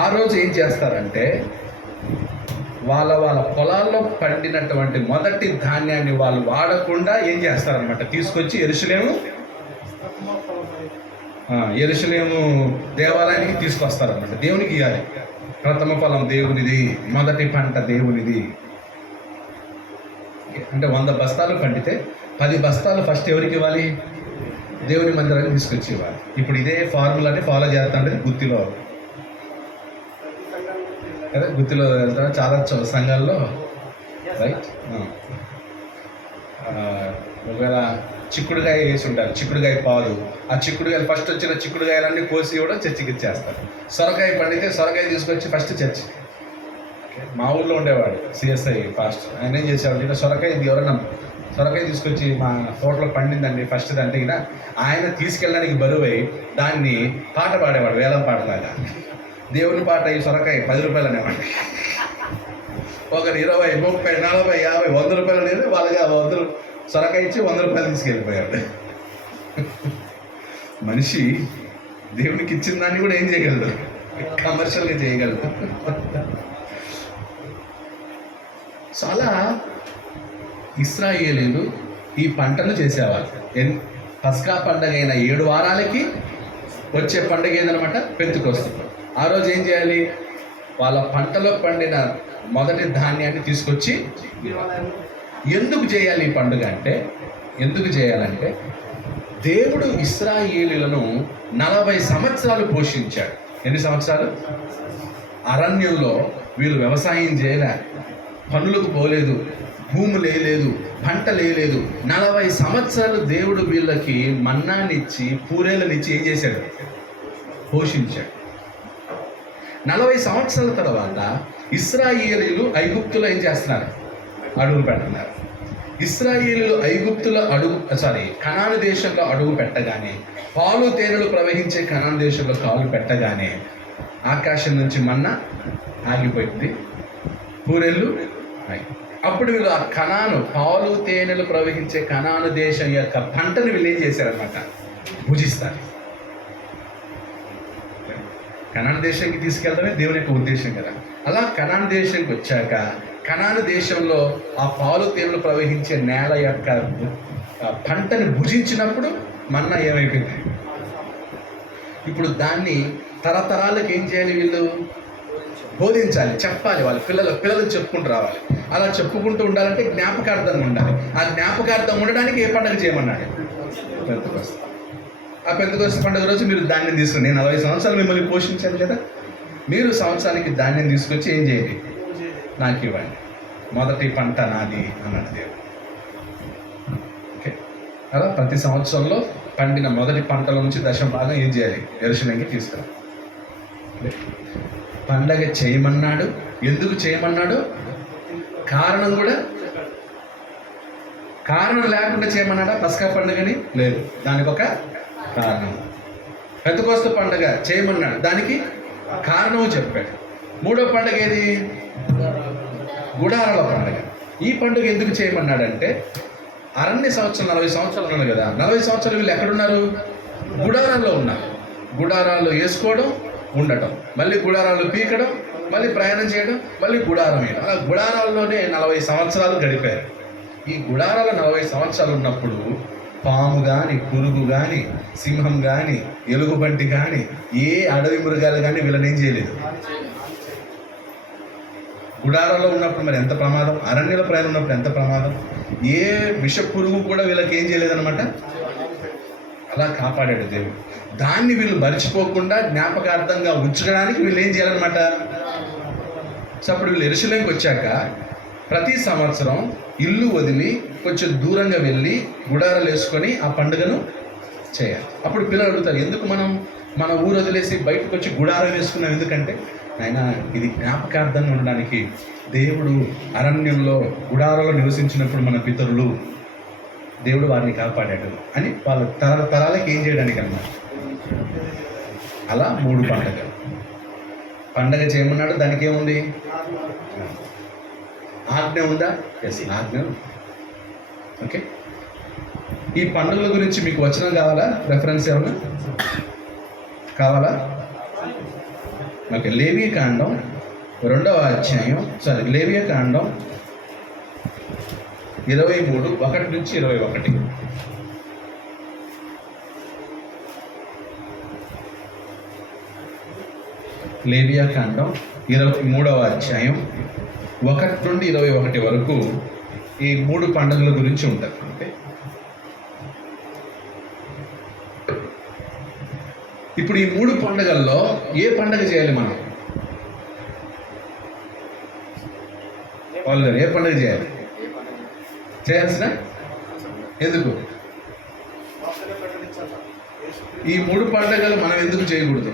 ఆ రోజు ఏం చేస్తారంటే వాళ్ళ పొలాల్లో పండినటువంటి మొదటి ధాన్యాన్ని వాళ్ళు వాడకుండా ఏం చేస్తారనమాట, తీసుకొచ్చి యెరూషలేము దేవాలయానికి తీసుకొస్తారనమాట. దేవునికి ఇవ్వాలి. ప్రథమ ఫలం దేవునిది, మొదటి పంట దేవునిది. అంటే 100 బస్తాలు పండితే 10 బస్తాలు ఫస్ట్ ఎవరికి ఇవ్వాలి? దేవుని మందిరానికి తీసుకొచ్చి ఇవ్వాలి. ఇప్పుడు ఇదే ఫార్ములాని ఫాలో చేస్తుంటే గుత్తిలో కదా, గుత్తిలో వెళ్తాను చాలా సంఘాల్లో, రైట్. ఒకవేళ చిక్కుడుగాయ వేసి ఉంటారు, చిక్కుడుగాయ పాలు, ఆ చిక్కుడుగాయలు ఫస్ట్ వచ్చిన చిక్కుడుగాయలన్నీ కోసి కూడా చర్చికి ఇచ్చేస్తారు. సొరకాయ పండితే సొరకాయ తీసుకొచ్చి ఫస్ట్ చర్చి. మా ఊళ్ళో ఉండేవాడు సిఎస్ఐ పాస్టర్. ఆయన ఏం చేసేవాడు, ఇలా సొరకాయ ఎవరైనా సొరకాయ తీసుకొచ్చి మా తోటలో పండిందండి ఫస్ట్ అంటే ఇలా ఆయన తీసుకెళ్ళడానికి బరువై దాన్ని పాట పాడేవాడు, వేలం పాటలాగా. దేవుని పాట ఈ సొరకాయ 10 రూపాయలు అనేవాడు. ఒకరు 20, 30, 40, 50, 100 రూపాయలు లేదు. వాళ్ళకి 100 సొరకాయ ఇచ్చి 100 రూపాయలు తీసుకెళ్ళిపోయాడు. మనిషి దేవునికి ఇచ్చిన దాన్ని కూడా ఏం చేయగలడు? కమర్షియల్గా చేయగలడు. చాలా ఇశ్రాయేలీయులు ఈ పంటను చేసేవాళ్ళు. పస్కా పండగ అయిన 7 వారాలకి వచ్చే పండుగ ఏందనమాట? పెంతుకోస్తు. ఆ రోజు ఏం చేయాలి? వాళ్ళ పంటలో పండిన మొదటి ధాన్యాన్ని తీసుకొచ్చి ఎందుకు చేయాలి ఈ పండుగ అంటే? ఎందుకు చేయాలంటే దేవుడు ఇశ్రాయేలీయులను 40 సంవత్సరాలు పోషించాడు. ఎన్ని సంవత్సరాలు? అరణ్యంలో వీళ్ళు వ్యవసాయం చేయలే, పనులకు పోలేదు, భూములు లేదు, పంటలు లేదు. 40 సంవత్సరాలు దేవుడు వీళ్ళకి మన్నానిచ్చి పూరేలనిచ్చి ఏం చేశాడు? పోషించాడు. 40 సంవత్సరాల తర్వాత ఇశ్రాయేలీయులు ఐగుప్తులో ఏం చేస్తున్నారు? అడుగు పెడుతున్నారు. ఇశ్రాయేలీయులు కనాను దేశంలో అడుగు పెట్టగానే, పాలు తేనెలు ప్రవహించే కనాను దేశంలో కాలు పెట్టగానే ఆకాశం నుంచి మన్నా ఆగిపోయింది, పూరెళ్ళు ఆగి. అప్పుడు వీళ్ళు ఆ కనాను, పాలు తేనెలు ప్రవహించే కనాను దేశం యొక్క పంటను వీళ్ళు ఏం చేశారనమాట? భుజిస్తారు. కనాను దేశానికి తీసుకెళ్ళడమే దేవుని యొక్క ఉద్దేశం కదా. అలా కనాను దేశానికి వచ్చాక కనాను దేశంలో ఆ పాలు తేనెలు ప్రవహించే నేల యొక్క పంటని భుజించినప్పుడు మన్నా ఏమైపోయింది? ఇప్పుడు దాన్ని తరతరాలకు ఏం చేయాలి? వీళ్ళు బోధించాలి, చెప్పాలి. వాళ్ళ పిల్లలకు చెప్పుకుంటూ రావాలి. అలా చెప్పుకుంటూ ఉండాలంటే జ్ఞాపకార్థంగా ఉండాలి. ఆ జ్ఞాపకార్థం ఉండడానికి ఏ పండుగ చేయమన్నాడు? పెంతెకోస్తు. ఆ పెంతెకోస్తు పండుగ రోజు మీరు ధాన్యం తీసుకుని, నేను 40 సంవత్సరాలు మిమ్మల్ని పోషించాను కదా, మీరు సంవత్సరానికి ధాన్యం తీసుకొచ్చి ఏం చేయండి? నాకు ఇవ్వండి, మొదటి పంట నాది అన్నాడు దేవుడు. ఓకే, అలా ప్రతి సంవత్సరంలో పండిన మొదటి పంటల నుంచి 10% ఏం చేయాలి? యెరూషలేముకి తీసుకురావాలి. పండగ చేయమన్నాడు. ఎందుకు చేయమన్నాడు? కారణం కూడా, కారణం లేకుండా చేయమన్నాడా పస్కా పండుగని? లేదు, దానికి ఒక కారణం. పెంతెకోస్తు పండుగ చేయమన్నాడు, దానికి కారణము చెప్పాడు. 3వ పండుగ ఏది? గుడారాల పండుగ. ఈ పండుగ ఎందుకు చేయమన్నాడంటే అరణ్య సంవత్సరం 40 సంవత్సరాలు ఉన్నాడు కదా, 40 సంవత్సరాలు వీళ్ళు ఎక్కడున్నారు? గుడారాల్లో ఉన్నారు. గుడారాల్లో వేసుకోవడం, ఉండటం, మళ్ళీ గుడారాలు పీకడం, మళ్ళీ ప్రయాణం చేయడం, మళ్ళీ గుడారం వేయడం. అలా గుడారాల్లోనే 40 సంవత్సరాలు గడిపారు. ఈ గుడారాలు 40 సంవత్సరాలు ఉన్నప్పుడు పాము కానీ, పురుగు కానీ, సింహం కానీ, ఎలుగుబంటి కానీ, ఏ అడవి మృగాలు కానీ వీళ్ళని ఏం చేయలేదు. గుడారాల్లో ఉన్నప్పుడు మరి ఎంత ప్రమాదం, అరణ్యాల ప్రయాణం ఉన్నప్పుడు ఎంత ప్రమాదం. ఏ విష పురుగు కూడా వీళ్ళకి ఏం చేయలేదన్నమాట. అలా కాపాడాడు దేవుడు. దాన్ని వీళ్ళు మరిచిపోకుండా జ్ఞాపకార్థంగా ఉంచడానికి వీళ్ళు ఏం చేయాలన్నమాట. సో అప్పుడు వీళ్ళు యెరూషలేముకి వచ్చాక ప్రతి సంవత్సరం ఇల్లు వదిలి కొంచెం దూరంగా వెళ్ళి గుడారాలు వేసుకొని ఆ పండుగను చేయాలి. అప్పుడు పిల్లలు అడుగుతారు, ఎందుకు మన ఊరు వదిలేసి బయటకు వచ్చి గుడారం వేసుకున్నాం? ఎందుకంటే నాయన ఇది జ్ఞాపకార్థంగా ఉండడానికి దేవుడు అరణ్యంలో గుడారంలో నివసించినప్పుడు మన పితరులు దేవుడు వారిని కాపాడాడు అని వాళ్ళ తరాలకి ఏం చేయడానికి అన్నమాట. అలా 3 పండుగలు. పండగ చేయమన్నాడు, దానికి ఏముంది? ఆజ్ఞ ఉందా? ఎస్, ఆజ్ఞ ఉంది. ఓకే, ఈ పండుగల గురించి మీకు వచనం కావాలా? రెఫరెన్స్ ఏమన్నా కావాలా? ఓకే, లేవియకాండం 2వ అధ్యాయం, లేవియకాండం 23, 1 నుంచి 21. లేవియకాండం 23వ అధ్యాయం 1 నుండి 21 వరకు ఈ 3 పండుగల గురించి ఉంటుంది. ఓకే, ఇప్పుడు ఈ 3 పండుగల్లో ఏ పండుగ చేయాలి మనం? వాళ్ళు ఏ పండుగ చేయాలి? చేయాల్సిన ఎందుకు? వార్తలు ప్రకటించాలి. ఈ 3 పండుగలు మనం ఎందుకు చేయకూడదు?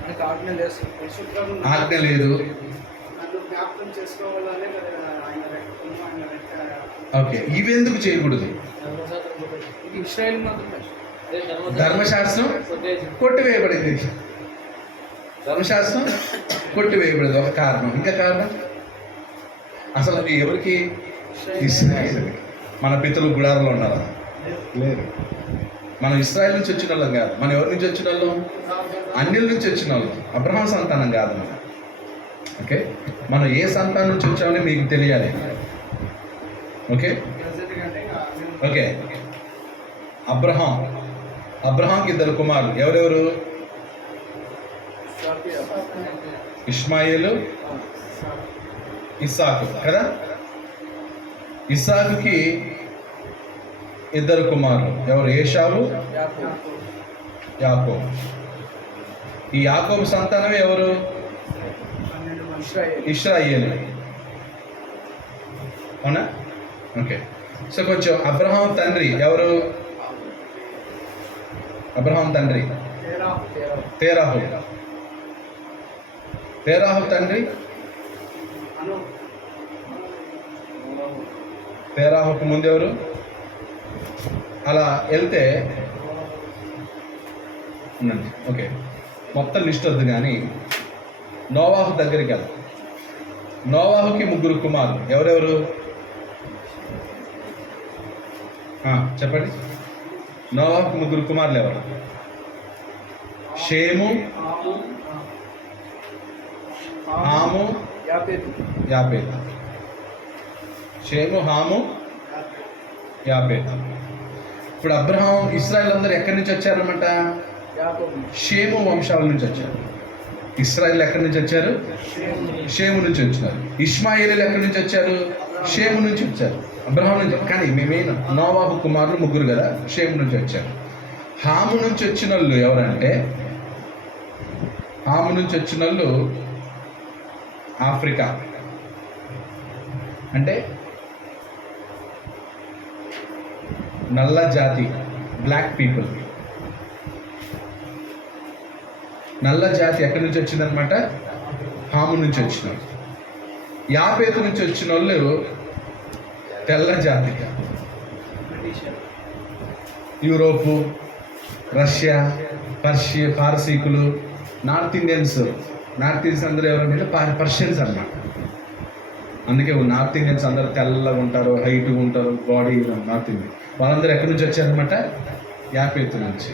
మనకు ఆజ్ఞ లేదు. పరిశుద్ధంగా ఆజ్ఞ లేదు. నన్ను జ్ఞాపకం చేసుకోవాలనే కదా ఆయన రెక్కను, ఆయన రెక్క. ఓకే, ఇవి ఎందుకు చేయకూడదు? ఇది ఇశ్రాయేల్ మాత్రమే. ధర్మశాస్త్రం కొట్టివేయబడింది. ధర్మశాస్త్రం కొట్టివేయబడింది ఒక కారణం. ఇంకా కారణం అసలు అది ఎవరికి? ఇశ్రాయేల్. మన పితరులు గుడారంలో ఉన్నారా? లేదు. మనం ఇశ్రాయేల్ నుంచి వచ్చిన వాళ్ళం కాదు. మనం ఎవరి నుంచి వచ్చిన వాళ్ళం? అన్యుల నుంచి వచ్చిన వాళ్ళం. అబ్రహాం సంతానం కాదు మనం. ఓకే, మనం ఏ సంతానం నుంచి వచ్చామని మీకు తెలియాలి. ఓకే ఓకే, అబ్రహాంకి 2 కుమారులు. ఎవరెవరు? ఇష్మాయేలు, ఇస్సాకు కదా. ఇస్సాకుకి 2 కుమారులు. ఎవరు? ఏశావు, యాకోబు. ఈ యాకోబు సంతానమే ఎవరు? ఇశ్రాయేలు. అవునా? ఓకే, సో కొంచెం అబ్రహాం తండ్రి ఎవరు? అబ్రహాం తండ్రి తేరాహు. తేరాహు తండ్రి తేరాహుకు ముందెవరు? అలా వెళ్తే ఉండండి. ఓకే, మొత్తం లిస్ట్ వద్దు కానీ నోవాహు దగ్గరికి వెళ్దాం. నోవాహుకి 3 కుమారులు. ఎవరెవరు? చెప్పండి. నోవాహుకి 3 కుమారులు ఎవరు? షేము, హాము, యాపేతు. షేము, హాము, యాపేతు. ఇప్పుడు అబ్రహాం, ఇశ్రాయేల్ అందరూ ఎక్కడి నుంచి వచ్చారన్నమాట? షేము వంశాల నుంచి వచ్చారు. ఇశ్రాయేల్ ఎక్కడి నుంచి వచ్చారు? షేము నుంచి వచ్చినారు. ఇష్మాయేలు ఎక్కడి నుంచి వచ్చారు? షేము నుంచి వచ్చారు. అబ్రహాం నుంచి. కానీ మేమేం నోవాహు కుమారులు 3 కదా, షేము నుంచి వచ్చారు. హాము నుంచి వచ్చిన వాళ్ళు ఎవరంటే, హాము నుంచి వచ్చిన వాళ్ళు ఆఫ్రికా, అంటే నల్ల జాతి, బ్లాక్ పీపుల్. నల్ల జాతి ఎక్కడి నుంచి వచ్చిందనమాట? హాము నుంచి వచ్చిన. యాపేతు నుంచి వచ్చిన వాళ్ళు తెల్ల జాతి, యూరోపు, రష్యా, పారసీకులు, నార్త్ ఇండియన్స్ అందరూ ఎవరంటే పర్షియన్స్ అన్నమాట. అందుకే నార్త్ ఇండియన్స్ అందరూ తెల్లగా ఉంటారు, హైట్గా ఉంటారు, బాడీ. నార్త్ ఇండియన్ వాళ్ళందరూ ఎక్కడి నుంచి వచ్చారనమాట? యాపేతు నుంచి.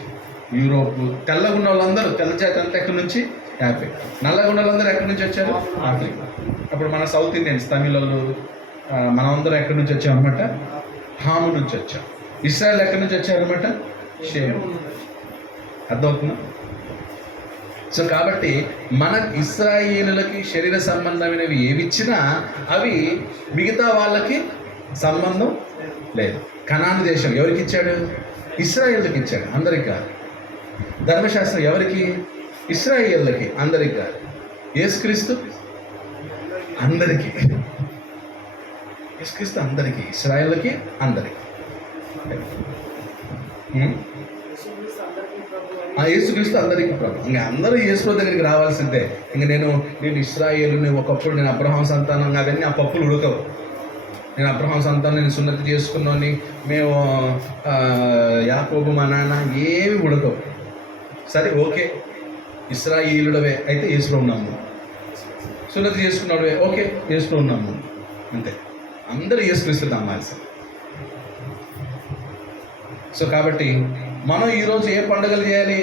యూరోపు తెల్లగా ఉన్న వాళ్ళందరూ, తెల్ల జాతి అంతా ఎక్కడి నుంచి? యాపేతు. నల్లగా ఉన్న వాళ్ళందరూ ఎక్కడి నుంచి వచ్చారు? ఆఫ్రికా. అప్పుడు మన సౌత్ ఇండియన్స్, తమిళలు, మనమందరం ఎక్కడి నుంచి వచ్చామన్నమాట? హాము నుంచి వచ్చాం. ఇశ్రాయేల్ ఎక్కడి నుంచి వచ్చారనమాట? షేము. అర్థమవుతుందా? సో కాబట్టి మన ఇశ్రాయేలులకి శరీర సంబంధమైనవి ఏవి ఇచ్చినా అవి మిగతా వాళ్ళకి సంబంధం లేదు. కనాను దేశం ఎవరికి ఇచ్చాడు? ఇశ్రాయేలుకి ఇచ్చాడు, అందరికి కాదు. ధర్మశాస్త్రం ఎవరికి? ఇశ్రాయేలులకి, అందరికి కాదు. యేసుక్రీస్తు అందరికీ. యేసుక్రీస్తు అందరికీ, ఇశ్రాయేళ్ళకి అందరికీ. యేసుక్రీస్తు అందరికీ ప్రభు అని ఆ యేసుక్రీస్తు అందరికీ ప్రభు. ఇంకా అందరూ యేసు దగ్గరికి రావాల్సిందే. ఇంక నేను ఇశ్రాయేలుని, ఒకప్పుడు నేను అబ్రహాం సంతానం, అవన్నీ ఆ పప్పులు ఉడకవు. నేను అబ్రహాం సంతానం, నేను సున్నతి చేసుకున్నాను, మేము యాకోబు మా నాన్న, ఏమి ఉడకవు. సరే ఓకే, ఇశ్రాయేలుడవే అయితే యేసులో ఉన్నాము, సున్నతి చేసుకున్నాడువే ఓకే యేసులో ఉన్నాము, అంతే. అందరూ యేసుక్రీస్తు నమ్మాల్సింది. సో కాబట్టి మనం ఈరోజు ఏ పండుగలు చేయాలి?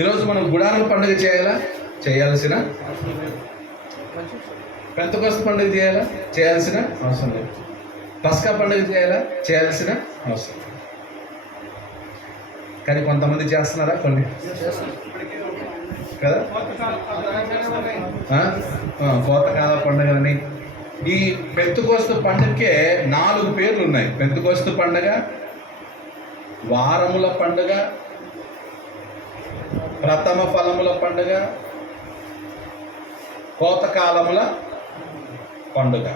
ఈరోజు మనం గుడారాల పండుగ చేయాలా? చేయాల్సిన. పెంతెకోస్తు పండుగ చేయాలా? చేయాల్సిన అవసరం లేదు. పస్కా పండుగ చేయాలా? చేయాల్సిన అవసరం. కానీ కొంతమంది చేస్తున్నారా? కొన్ని కదా, కోతకాల పండుగలని. ఈ పెంతెకోస్తు పండుగకే 4 పేర్లు ఉన్నాయి. పెంతెకోస్తు పండుగ, వారముల పండుగ, ప్రథమ ఫలముల పండుగ, కోతకాలముల పండుగ.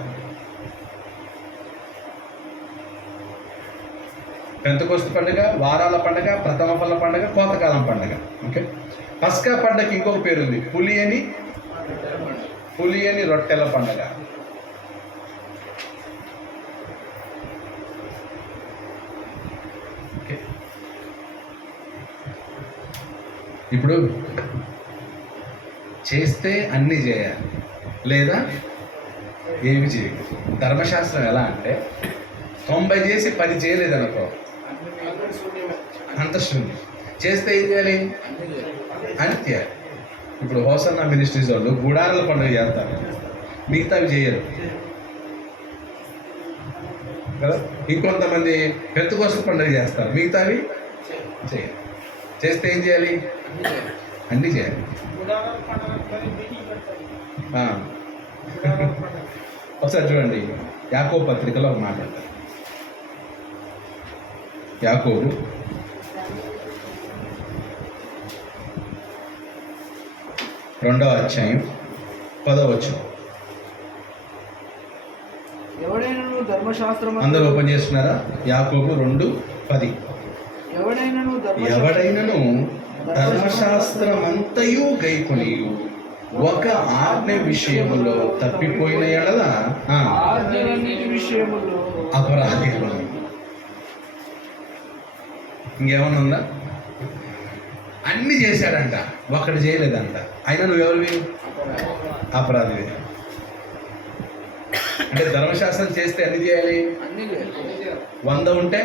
పెంతెకోస్తు పండుగ, వారాల పండుగ, ప్రథమ ఫల పండుగ, కోతకాలం పండుగ. ఓకే. పస్కా పండుగకి ఇంకొక పేరు ఉంది, పులియని రొట్టెల పండుగ. ఓకే. ఇప్పుడు చేస్తే అన్నీ చేయాలి, లేదా ఏమి చేయదు. ధర్మశాస్త్రం ఎలా అంటే 90 చేసి 10 చేయలేదనుకో, అంత శూన్యం. చేస్తే ఏం చేయాలి? అని చేయాలి. ఇప్పుడు హోసన్నా మినిస్ట్రీస్ వాళ్ళు గుడారాల పండుగ చేస్తారు, మిగతావి చేయరు కదా. ఇంకొంతమంది పెంతెకోస్తు పండుగ చేస్తారు, మిగతావి చేయరు. చేస్తే ఏం చేయాలి? అన్నీ చేయాలి. ఒకసారి చూడండి, యాకోబు పత్రికలో ఒక మాట అంటారు. యాకోబు 2వ అధ్యాయం 10వ వచనం. ఎవడైనను ధర్మశాస్త్రం అందరూ ఓపెన్ చేస్తున్నారా? యాకోబు 2:10. ఎవడైనను ధర్మశాస్త్రమంతయు గైకొనియు ఒక ఆజ్ఞ విషయములో తప్పిపోయిన ఎడల అపరాధి. ఇంకేమన్నా ఉందా? అన్ని చేశాడంట, ఒక్కటి చేయలేదంట, అయినా నువ్వెవరివి? అపరాధివి. అంటే ధర్మశాస్త్రం చేస్తే అన్ని చేయాలి, 100 ఉంటే.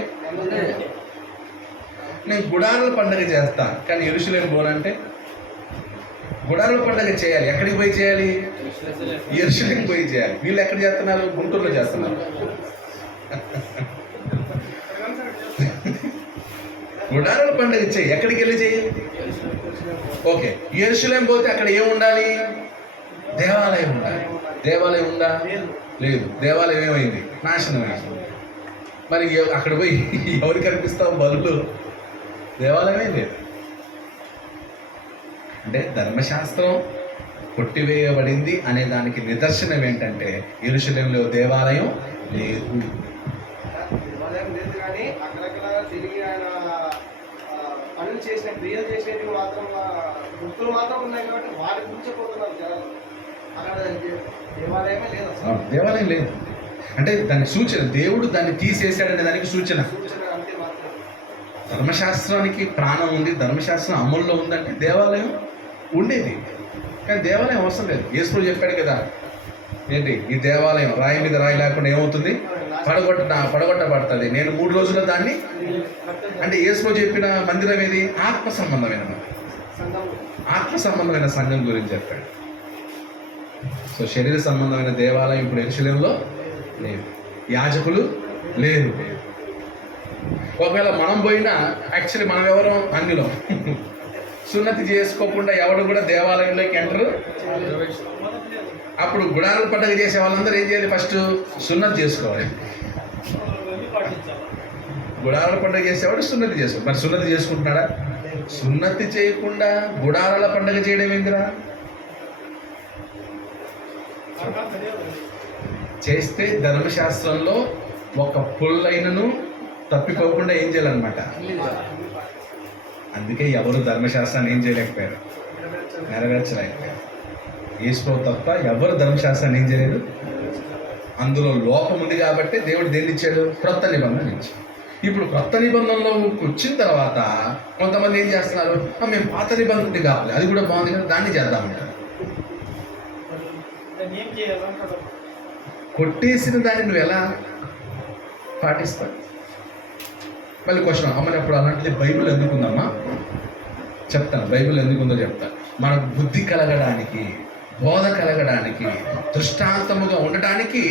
నేను గుడారాల పండుగ చేస్తా కానీ యెరూషలేము పోనంటే, గుడారాల పండుగ చేయాలి, ఎక్కడికి పోయి చేయాలి? యెరూషలేము పోయి చేయాలి. వీళ్ళు ఎక్కడ చేస్తున్నారు? గుంటూరులో చేస్తున్నారు. గుడారాల పండుగ చేయి, ఎక్కడికి వెళ్ళి చేయి? ఓకే, యెరూషలేము పోతే అక్కడ ఏముండాలి? దేవాలయం ఉండాలి. దేవాలయం ఉందా? లేదు. దేవాలయం ఏమైంది? నాశనం అయింది. మరి అక్కడ పోయి ఎవరికి కనిపిస్తావు? బలులు. దేవాలయమే లేదు. అంటే ధర్మశాస్త్రం కొట్టివేయబడింది అనే దానికి నిదర్శనం ఏంటంటే యెరూషలేములో దేవాలయం లేదు. దేవాలయం లేదు, కానీ అక్కడక్కడ తిరిగి ఆయన పనులు చేసిన, క్రియలు చేసేటివి మాత్రం గుర్తులు మాత్రం ఉన్నాయి కాబట్టి వాటి గురించి పోతున్నారు జనాలు. అక్కడ దేవాలయమే లేదు అసలు. దేవాలయం లేదు అంటే దానికి సూచన, దేవుడు దాన్ని తీసేశాడనే దానికి సూచన. అంతే మాత్రం. ధర్మశాస్త్రానికి ప్రాణం ఉంది, ధర్మశాస్త్రం అమల్లో ఉందంటే దేవాలయం ఉండేది. కానీ దేవాలయం అవసరం లేదు. యేసు చెప్పాడు కదా, ఏంటి? ఈ దేవాలయం రాయి మీద రాయి లేకుండా ఏమవుతుంది? పడగొట్టబడుతుంది. నేను 3 రోజుల్లో దాన్ని. అంటే యేసు చెప్పిన మందిరం ఏది? ఆత్మ సంబంధమైన మందిరం, ఆత్మ సంబంధమైన సంఘం గురించి చెప్పాడు. సో శరీర సంబంధమైన దేవాలయం ఇప్పుడు యెరూషలేములో లేదు, యాజకులు లేరు. ఒకవేళ మనం పోయినా యాక్చువల్లీ మనం ఎవరో అన్నిలో సున్నతి చేసుకోకుండా ఎవడు కూడా దేవాలయంలోకి ఎంటర్. అప్పుడు గుడారాల పండుగ చేసే వాళ్ళందరూ ఏం చేయాలి? ఫస్ట్ సున్నతి చేసుకోవాలి. గుడారాల పండుగ చేసేవాడు సున్నతి చేసుకోవాలి. మరి సున్నతి చేసుకుంటున్నాడా? సున్నతి చేయకుండా గుడారాల పండగ చేయడం ఏందిరా? చేస్తే ధర్మశాస్త్రంలో ఒక పుల్లైనను తప్పిపోకుండా ఏం చేయాలన్నమాట. అందుకే ఎవరు ధర్మశాస్త్రాన్ని ఏం చేయలేకపోయారు, నెరవేర్చలేకపోయారు. యేసు తప్ప ఎవరు ధర్మశాస్త్రాన్ని ఏం చేయలేదు. అందులో లోపం ఉంది కాబట్టి దేవుడు దేన్ని ఇచ్చాడు? క్రొత్త నిబంధన ఇచ్చాడు. ఇప్పుడు క్రొత్త నిబంధనలో వచ్చిన తర్వాత కొంతమంది ఏం చేస్తున్నారు, మేము పాత నిబంధనది కావాలి, అది కూడా బాగుంది కదా దాన్ని చేద్దామంటారు. కొట్టేసిన దాన్ని నువ్వు ఎలా పాటిస్తావు? మళ్ళీ క్వశ్చన్, అమ్మని అప్పుడు అలాంటిది బైబిల్ ఎందుకుందమ్మా చెప్తాను. బైబిల్ ఎందుకుందో చెప్తాను. మనకు బుద్ధి కలగడానికి, బోధ కలగడానికి, దృష్టాంతముగా ఉండటానికి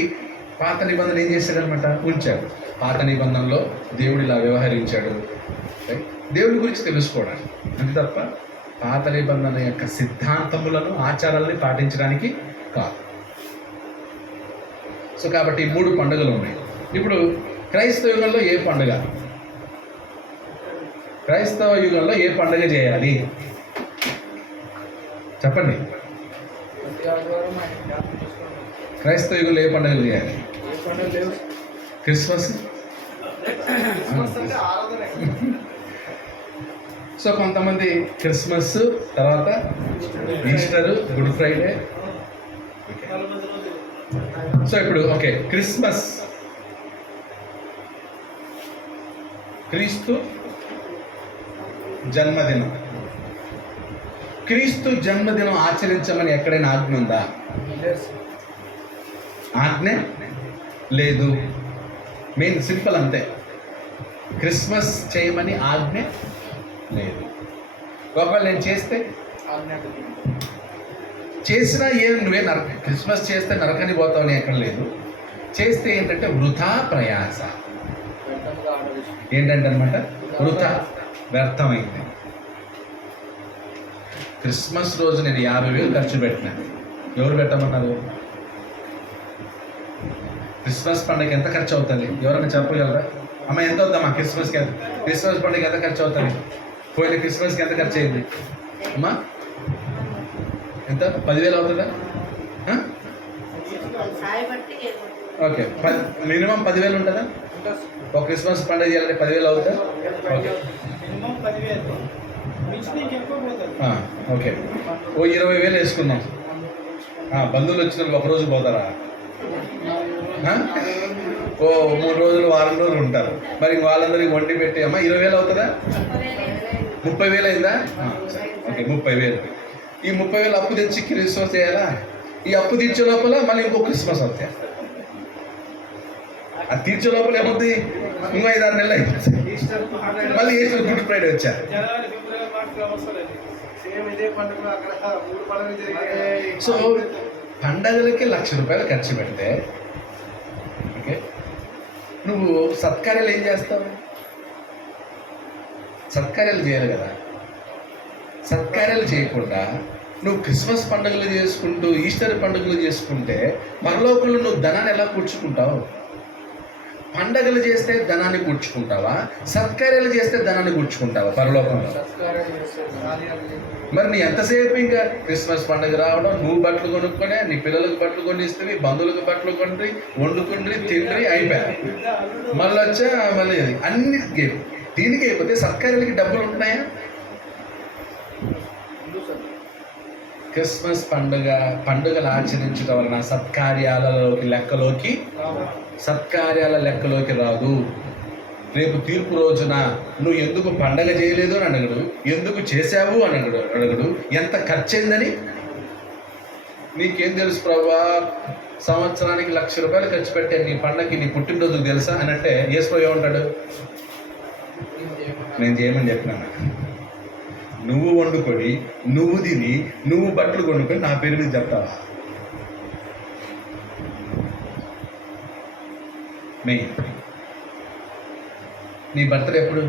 పాత నిబంధన ఏం చేశాడనమాట, ఉంచాడు. పాత నిబంధనలో దేవుడు ఇలా వ్యవహరించాడు, దేవుడి గురించి తెలుసుకోవడానికి. అంతే తప్ప పాత నిబంధన యొక్క సిద్ధాంతములను, ఆచారాలని పాటించడానికి కాదు. సో కాబట్టి 3 పండుగలు ఉన్నాయి. ఇప్పుడు క్రైస్తవ యుగంలో ఏ పండుగ, క్రైస్తవ యుగంలో ఏ పండుగ చేయాలి చెప్పండి. క్రైస్తవ యుగంలో ఏ పండుగలు చేయాలి? క్రిస్మస్. అంటే ఆరాధనే. సో కొంతమంది క్రిస్మస్, తర్వాత ఈస్టర్, గుడ్ ఫ్రైడే. సో ఇప్పుడు ఓకే, క్రిస్మస్ క్రీస్తు జన్మదినం. క్రీస్తు జన్మదినం ఆచరించమని ఎక్కడైనా ఆజ్ఞ ఉందా? ఆజ్ఞ లేదు. మెయిన్ సింపుల్ అంతే. క్రిస్మస్ చేయమని ఆజ్ఞ లేదు. ఒకవేళ నేను చేసినా ఏం నువ్వే క్రిస్మస్ చేస్తే నరకని పోతావని ఎక్కడ లేదు. చేస్తే ఏంటంటే వృథా ప్రయాస. ఏంటంటే అనమాట వృథా, వ్యర్థమైంది. క్రిస్మస్ రోజు నేను 50,000 ఖర్చు పెట్టినా. ఎవరు పెట్టమన్నారు? క్రిస్మస్ పండుగ ఎంత ఖర్చు అవుతుంది? ఎవరైనా చెప్పగలరా? అమ్మ ఎంత అవుతామా క్రిస్మస్కి? క్రిస్మస్ పండుగ ఎంత ఖర్చు అవుతుంది? పోయిన క్రిస్మస్కి ఎంత ఖర్చు అయింది అమ్మా? ఎంత? 10,000 అవుతుందా? ఓకే, మినిమం 10,000 ఉంటుందా? ఒక క్రిస్మస్ పండుగ చేయాలంటే 10,000 అవుతుందా? ఓకే ఓకే, ఓ 20,000 వేసుకున్నాం. బంధువులు వచ్చిన ఒకరోజు పోతారా? ఓ 3 రోజులు, వారం రోజులు ఉంటారు. మరి వాళ్ళందరికీ వండి పెట్టి అమ్మా 20,000 అవుతుందా? 30,000 అయిందా? ఓకే, 30,000. ఈ 30,000 అప్పు తెచ్చి క్రిస్మస్ చేయాలా? ఈ అప్పు తీర్చే లోపల మళ్ళీ ఇంకో క్రిస్మస్ వస్తాయి. అది తీర్చే లోపల ఏమవుతుంది? ఇంకో 5-6 నెలలు అయిపోతుంది. మళ్ళీ ఈస్టర్, గుడ్ ఫ్రైడే వచ్చారు. సో పండగలకి ₹1,00,000 ఖర్చు పెడితే ఓకే, నువ్వు సత్కార్యాలు ఏం చేస్తావు? సత్కార్యాలు చేయాలి కదా. సత్కార్యాలు చేయకుండా నువ్వు క్రిస్మస్ పండుగలు చేసుకుంటూ, ఈస్టర్ పండుగలు చేసుకుంటే పరలోకంలో నువ్వు ధనాన్ని ఎలా కూర్చుకుంటావు? పండగలు చేస్తే ధనాన్ని కూర్చుకుంటావా? సత్కార్యాలు చేస్తే ధనాన్ని కూర్చుకుంటావా పరలోకంలో? మరి నీ ఎంతసేపు ఇంకా క్రిస్మస్ పండుగ రావడం, నువ్వు బట్టలు కొనుక్కొని, నీ పిల్లలకు బట్టలు కొనిస్తుంది, బంధువులకు బట్టలు కొండ్రి, వండుకుండ్రి, తిండ్రి, అయిపోయా. మళ్ళీ వచ్చా మళ్ళీ అన్నిటికీ దీనికి అయిపోతే సత్కార్యాలకి డబ్బులు ఉంటున్నాయా? క్రిస్మస్ పండుగలు ఆచరించడం వలన సత్కార్యాల లెక్కలోకి రాదు. రేపు తీర్పు రోజున నువ్వు ఎందుకు పండగ చేయలేదు అని అడగడు, ఎందుకు చేశావు అని అడగడు, ఎంత ఖర్చయిందని. నీకేం తెలుసు ప్రభువా, సంవత్సరానికి ₹1,00,000 ఖర్చు పెట్టే నీ పండగకి, నీ పుట్టినరోజుకు తెలుసా అని అంటే యేసు ప్రభు ఏమంటాడు? నేను చేయమని చెప్పినాను. నువ్వు వండుకొని, నువ్వు తిని, నువ్వు బట్టలు కొనుక్కొని నా పేరు మీద చెప్తావా? మెయిన్ నీ బర్త్డే ఎప్పుడు?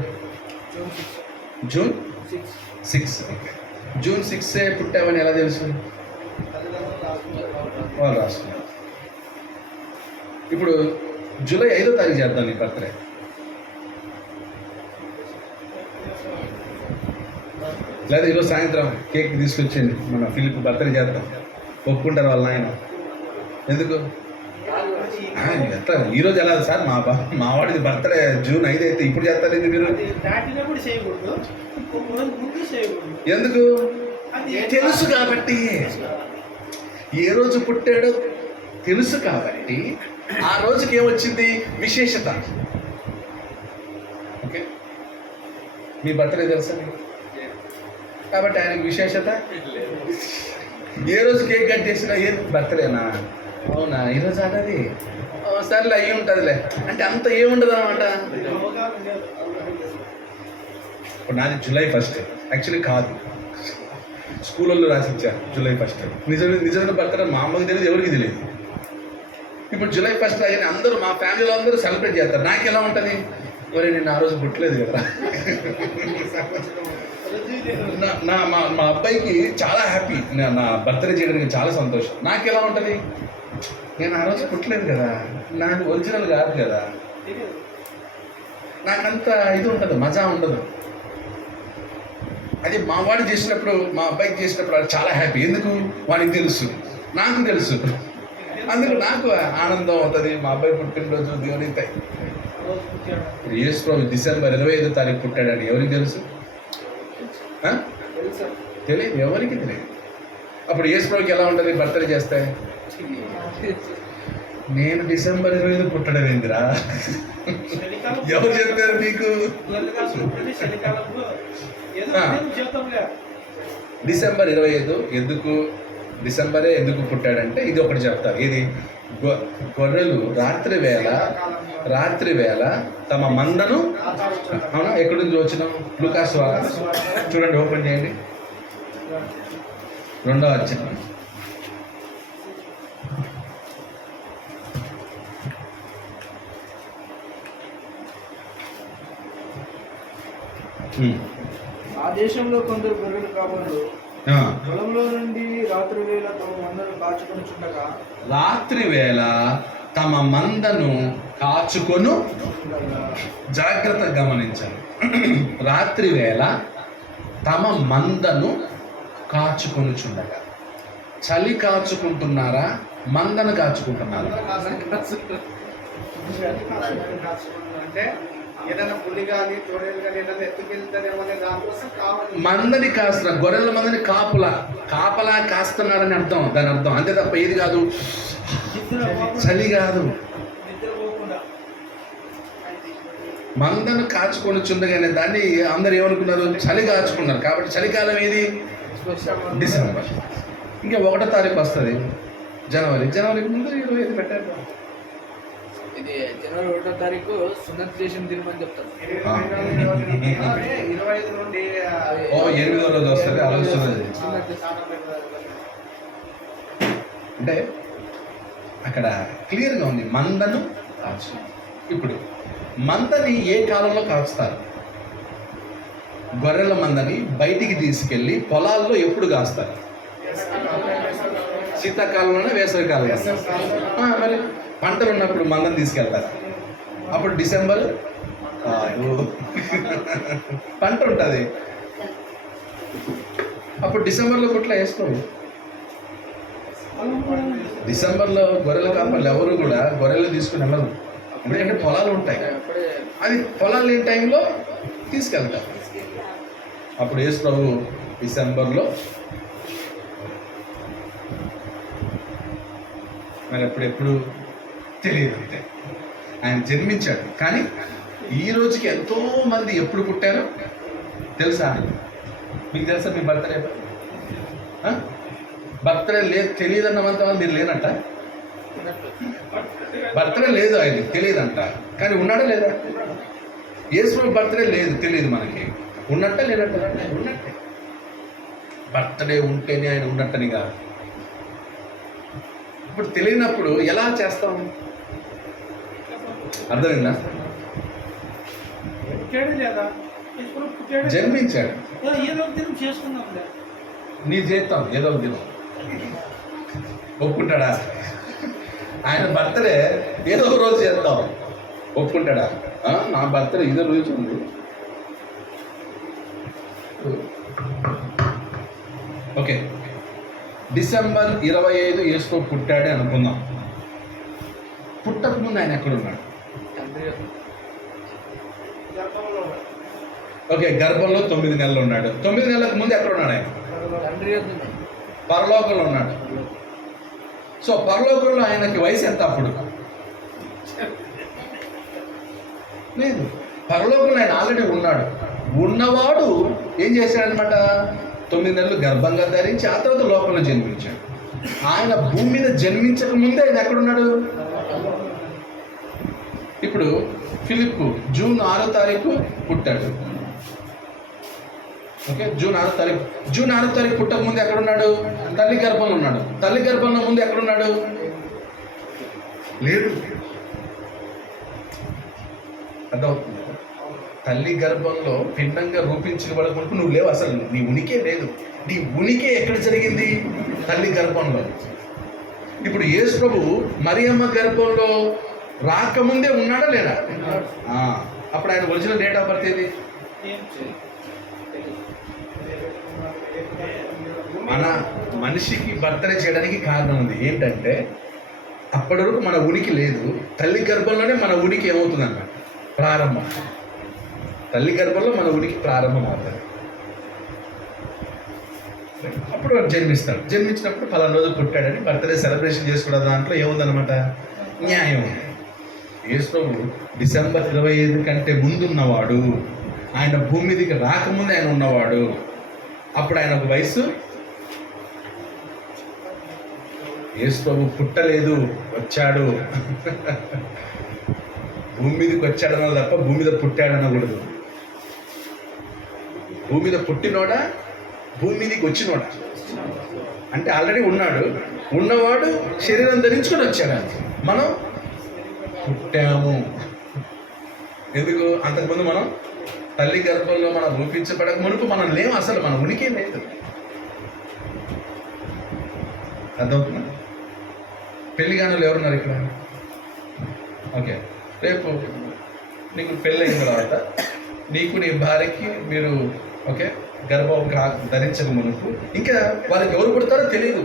జూన్ 6. ఓకే, జూన్ 6 పుట్టావని ఎలా తెలుసు? వాళ్ళు రాసుకున్నారు. ఇప్పుడు జూలై 5వ తారీఖు చేద్దాం నీ బర్త్డే. లేదా ఈరోజు సాయంత్రం కేక్ తీసుకొచ్చింది మన ఫిలిప్ బర్త్డే చేద్దాం, ఒప్పుకుంటారు వాళ్ళ ఆయన. ఎందుకు ఎట్లా ఈరోజు ఎలా సార్ మా వాడిది బర్త్డే June 5 అయితే ఇప్పుడు చేస్తారు ఇది మీరు? దాటినప్పుడు చేయకూడదు, ముందు చేయకూడదు. ఎందుకు? తెలుసు కాబట్టి. ఏ రోజు పుట్టాడో తెలుసు కాబట్టి ఆ రోజుకి ఏమొచ్చింది విశేషత. ఓకే, మీ బర్త్డే తెలుసా మీకు? కాబట్టి ఆయనకి విశేషత. ఏ రోజు కేక్ కట్ చేసినా ఏ బర్త్డేనా? అవునా, ఈరోజు అన్నది సర్లే అయ్యి ఉంటుందిలే అంటే అంత ఏముండదు అనమాట. ఇప్పుడు నాది July 1 యాక్చువల్లీ కాదు, స్కూళ్ళల్లో రాసిచ్చారు July 1. నిజమైన బర్త్డే మా అమ్మకి తెలియదు, ఎవరికి తెలియదు. ఇప్పుడు July 1 అని అందరూ మా ఫ్యామిలీలో అందరూ సెలబ్రేట్ చేస్తారు. నాకు ఎలా ఉంటుంది, మరి నేను ఆ రోజు పుట్టలేదు కదా. మా అబ్బాయికి చాలా హ్యాపీ, నా బర్త్డే చేయడానికి చాలా సంతోషం. నాకు ఎలా ఉంటుంది, నేను ఆ రోజు పుట్టలేదు కదా, నాకు ఒరిజినల్ కాదు కదా, నాకంత ఇది ఉంటుంది, మజా ఉండదు. అది మా వాడు చేసినప్పుడు, మా అబ్బాయికి చేసినప్పుడు వాడు చాలా హ్యాపీ. ఎందుకు? వాడికి తెలుసు, నాకు తెలుసు, అందుకు నాకు ఆనందం అవుతుంది. మా అబ్బాయి పుట్టినరోజు దేవుని యేసు ప్రభు December 25వ తారీఖు పుట్టాడని ఎవరికి తెలుసు? తెలియదు, ఎవరికి తెలియదు. అప్పుడు యేసు ప్రభుకి ఎలా ఉంటుంది బర్త్డే చేస్తే? నేను December 25 పుట్టడం ఏందిరా, ఎవరు చెప్పారు నీకు? December 25 ఎందుకు, డిసెంబరే ఎందుకు పుట్టాడంటే ఇది ఒకటి చెప్తారు. ఇది గొర్రెలు రాత్రి వేళ తమ మందను, అవునా, ఎక్కడి నుంచి వచ్చినాం? లూకాసు వార్త చూడండి, ఓపెన్ చేయండి, 2వ అధ్యాయం. ఆ దేశంలో కొందరు గొర్రెలు కాపరులు పొలంలో నుండి రాత్రి వేళ తమ మందను కాచుకొనుచుండగా, రాత్రి వేళ తమ మందను కాచుకొను, జాగ్రత్త గమనించాలి. రాత్రి వేళ తమ మందను కాచుకొనుచుండగా. చలి కాచుకుంటున్నారా, మందను కాచుకుంటున్నారా? అంటే ఏదైనా పులి కానీ తోడేలు కానీ ఏదైనా ఎత్తుకెళ్తారేమో అనే దానికోసం కావాలి. మందని కాస్తున్నారు, గొర్రెల మందని కాపలా కాస్తున్నారని అర్థం, దాని అర్థం అంతే తప్ప ఏది కాదు, చలి కాదు. మందను కాచుకొని చుండగానే దాన్ని అందరు ఏమనుకున్నారు, చలి కాచుకున్నారు. కాబట్టి చలికాలం ఏది? డిసెంబర్. ఇంకా 1వ తారీఖు వస్తుంది జనవరికి ముందు 25 పెట్టారు. ఇది జనవరి 1వ తారీఖు సున్నతి చేసిన దినమని చెప్తారు. 25 నుండి 8వ రోజు వస్తుంది ఆలోచన. అంటే అక్కడ క్లియర్గా ఉంది, మందను కాచు. ఇప్పుడు మందని ఏ కాలంలో కాస్తారు? గొర్రెల మందని బయటికి తీసుకెళ్ళి పొలాల్లో ఎప్పుడు కాస్తారు? శీతాకాలంలోనే, వేసవికాలంలో. మరి పంటలు ఉన్నప్పుడు మందని తీసుకెళ్తారు. అప్పుడు డిసెంబర్ పంట ఉంటుంది, అప్పుడు డిసెంబర్లో పుట్ల వేసుకోరు. డిసెంబర్లో గొర్రెల కాపర్లు ఎవరు కూడా గొర్రెలు తీసుకుని వెళ్ళరు, ఎందుకంటే పొలాలు ఉంటాయి. అది పొలాలు లేని టైంలో తీసుకెళ్తారు. అప్పుడు యేసు ప్రభు డిసెంబర్లో, మరి ఎప్పుడు తెలియదు, అంతే. ఆయన జన్మించాడు. కానీ ఈ రోజుకి ఎంతోమంది ఎప్పుడు పుట్టారో తెలుసా? మీకు తెలుసా మీ బర్త్డే? బర్త్డే లేదు తెలియదన్నమంత మీరు లేనట్ట. బర్త్డే లేదు ఆయన తెలియదంట, కానీ ఉన్నాడా లేదా? యేసు బర్త్డే లేదు తెలియదు మనకి, ఉన్నట్ట లేనట్ట? ఉన్నట్టే. బర్త్డే ఉంటేనే ఆయన ఉన్నట్టని కాదు. ఇప్పుడు తెలియనప్పుడు ఎలా చేస్తాం? అర్థమైందా? జన్మించాడు, నీ చేస్తాం ఏదో ఒక దినం. ఒప్పుకుంటాడా? ఆయన బర్త్డే ఏదో ఒక రోజు చేద్దాం, ఒప్పుకుంటాడా? నా బర్త్డే ఇదో రోజు ఉంది. ఓకే, డిసెంబర్ 25 యేసు పుట్టాడే అనుకుందాం. పుట్టక ముందు ఆయన ఎక్కడున్నాడు? గర్భంలో ఉన్నాడు. ఓకే, గర్భంలో 9 నెలలు ఉన్నాడు. 9 నెలలకు ముందు ఎక్కడ ఉన్నాడు ఆయన? తండ్రి యొద్ద ఉన్నాడు. పరలోకంలో ఉన్నాడు. సో పరలోకంలో ఆయనకి వయసు ఎంత అప్పుడు? లేదు, పరలోకంలో ఆయన ఆల్రెడీ ఉన్నాడు. ఉన్నవాడు ఏం చేశాడనమాట? 9 నెలలు గర్భంగా ధరించి ఆ తర్వాత లోకంలో జన్మించాడు. ఆయన భూమి మీద జన్మించక ముందే ఆయన ఎక్కడున్నాడు? ఇప్పుడు ఫిలిప్ జూన్ 6వ తారీఖు పుట్టాడు. ఓకే, జూన్ 6వ తారీఖు పుట్టక ముందు ఎక్కడున్నాడు? తల్లి గర్భంలో ఉన్నాడు. తల్లి గర్భంలో ముందు ఎక్కడున్నాడు? లేడు. అర్థమవుతుంది? తల్లి గర్భంలో పిండంగా రూపించబడే కొడుకు నువ్వు లేవు, అసలు నీ ఉనికే లేదు. నీ ఉనికి ఎక్కడ జరిగింది? తల్లి గర్భంలో. ఇప్పుడు యేసు ప్రభు మరియమ్మ గర్భంలో రాకముందే ఉన్నాడా లేడా? అప్పుడు ఆయన ఒరిజినల్ డేట్ ఆఫ్ బర్త్ ఏది? మన మనిషికి బర్త్డే చేయడానికి కారణం ఉంది. ఏంటంటే అప్పటి వరకు మన ఉనికి లేదు. తల్లి గర్భంలోనే మన ఉనికి ఏమవుతుందన్నమాట? ప్రారంభం. తల్లి గర్భంలో మన ఉనికి ప్రారంభం అవుతుంది. అప్పుడు వాడు జన్మిస్తాడు. జన్మించినప్పుడు పలానా రోజు పుట్టాడని బర్త్డే సెలబ్రేషన్ చేసుకోవడం దాంట్లో ఏముందనమాట? న్యాయం ఉంది. యేసు ప్రభు డిసెంబర్ 25 కంటే ముందున్నవాడు. ఆయన భూమి మీదకి రాకముందు ఆయన ఉన్నవాడు. అప్పుడు ఆయన ఒక వయసు. యేసు ప్రభు పుట్టలేదు, వచ్చాడు. భూమి మీదకి వచ్చాడన్న తప్ప భూమి మీద పుట్టాడనకూడదు. భూమి మీద పుట్టినోడా, భూమి మీదకి వచ్చినోడా? అంటే ఆల్రెడీ ఉన్నాడు. ఉన్నవాడు శరీరం ధరించుకొని వచ్చాడు. మనం పుట్టాము. ఎందుకు? అంతకుముందు మనం తల్లి గర్భంలో మనం రూపించబడక మునుపు మనం లేము, అసలు మన ఉనికి లేదు. అర్థమవుతుందా? పెళ్లిగానులు ఎవరున్నారు ఇక్కడ? ఓకే, రేపు నీకు పెళ్ళైన తర్వాత నీకు నీ భార్యకి మీరు ఓకే గర్భం ధరించక మునుపు ఇంకా వాళ్ళకి ఎవరు పుడతారో తెలియదు.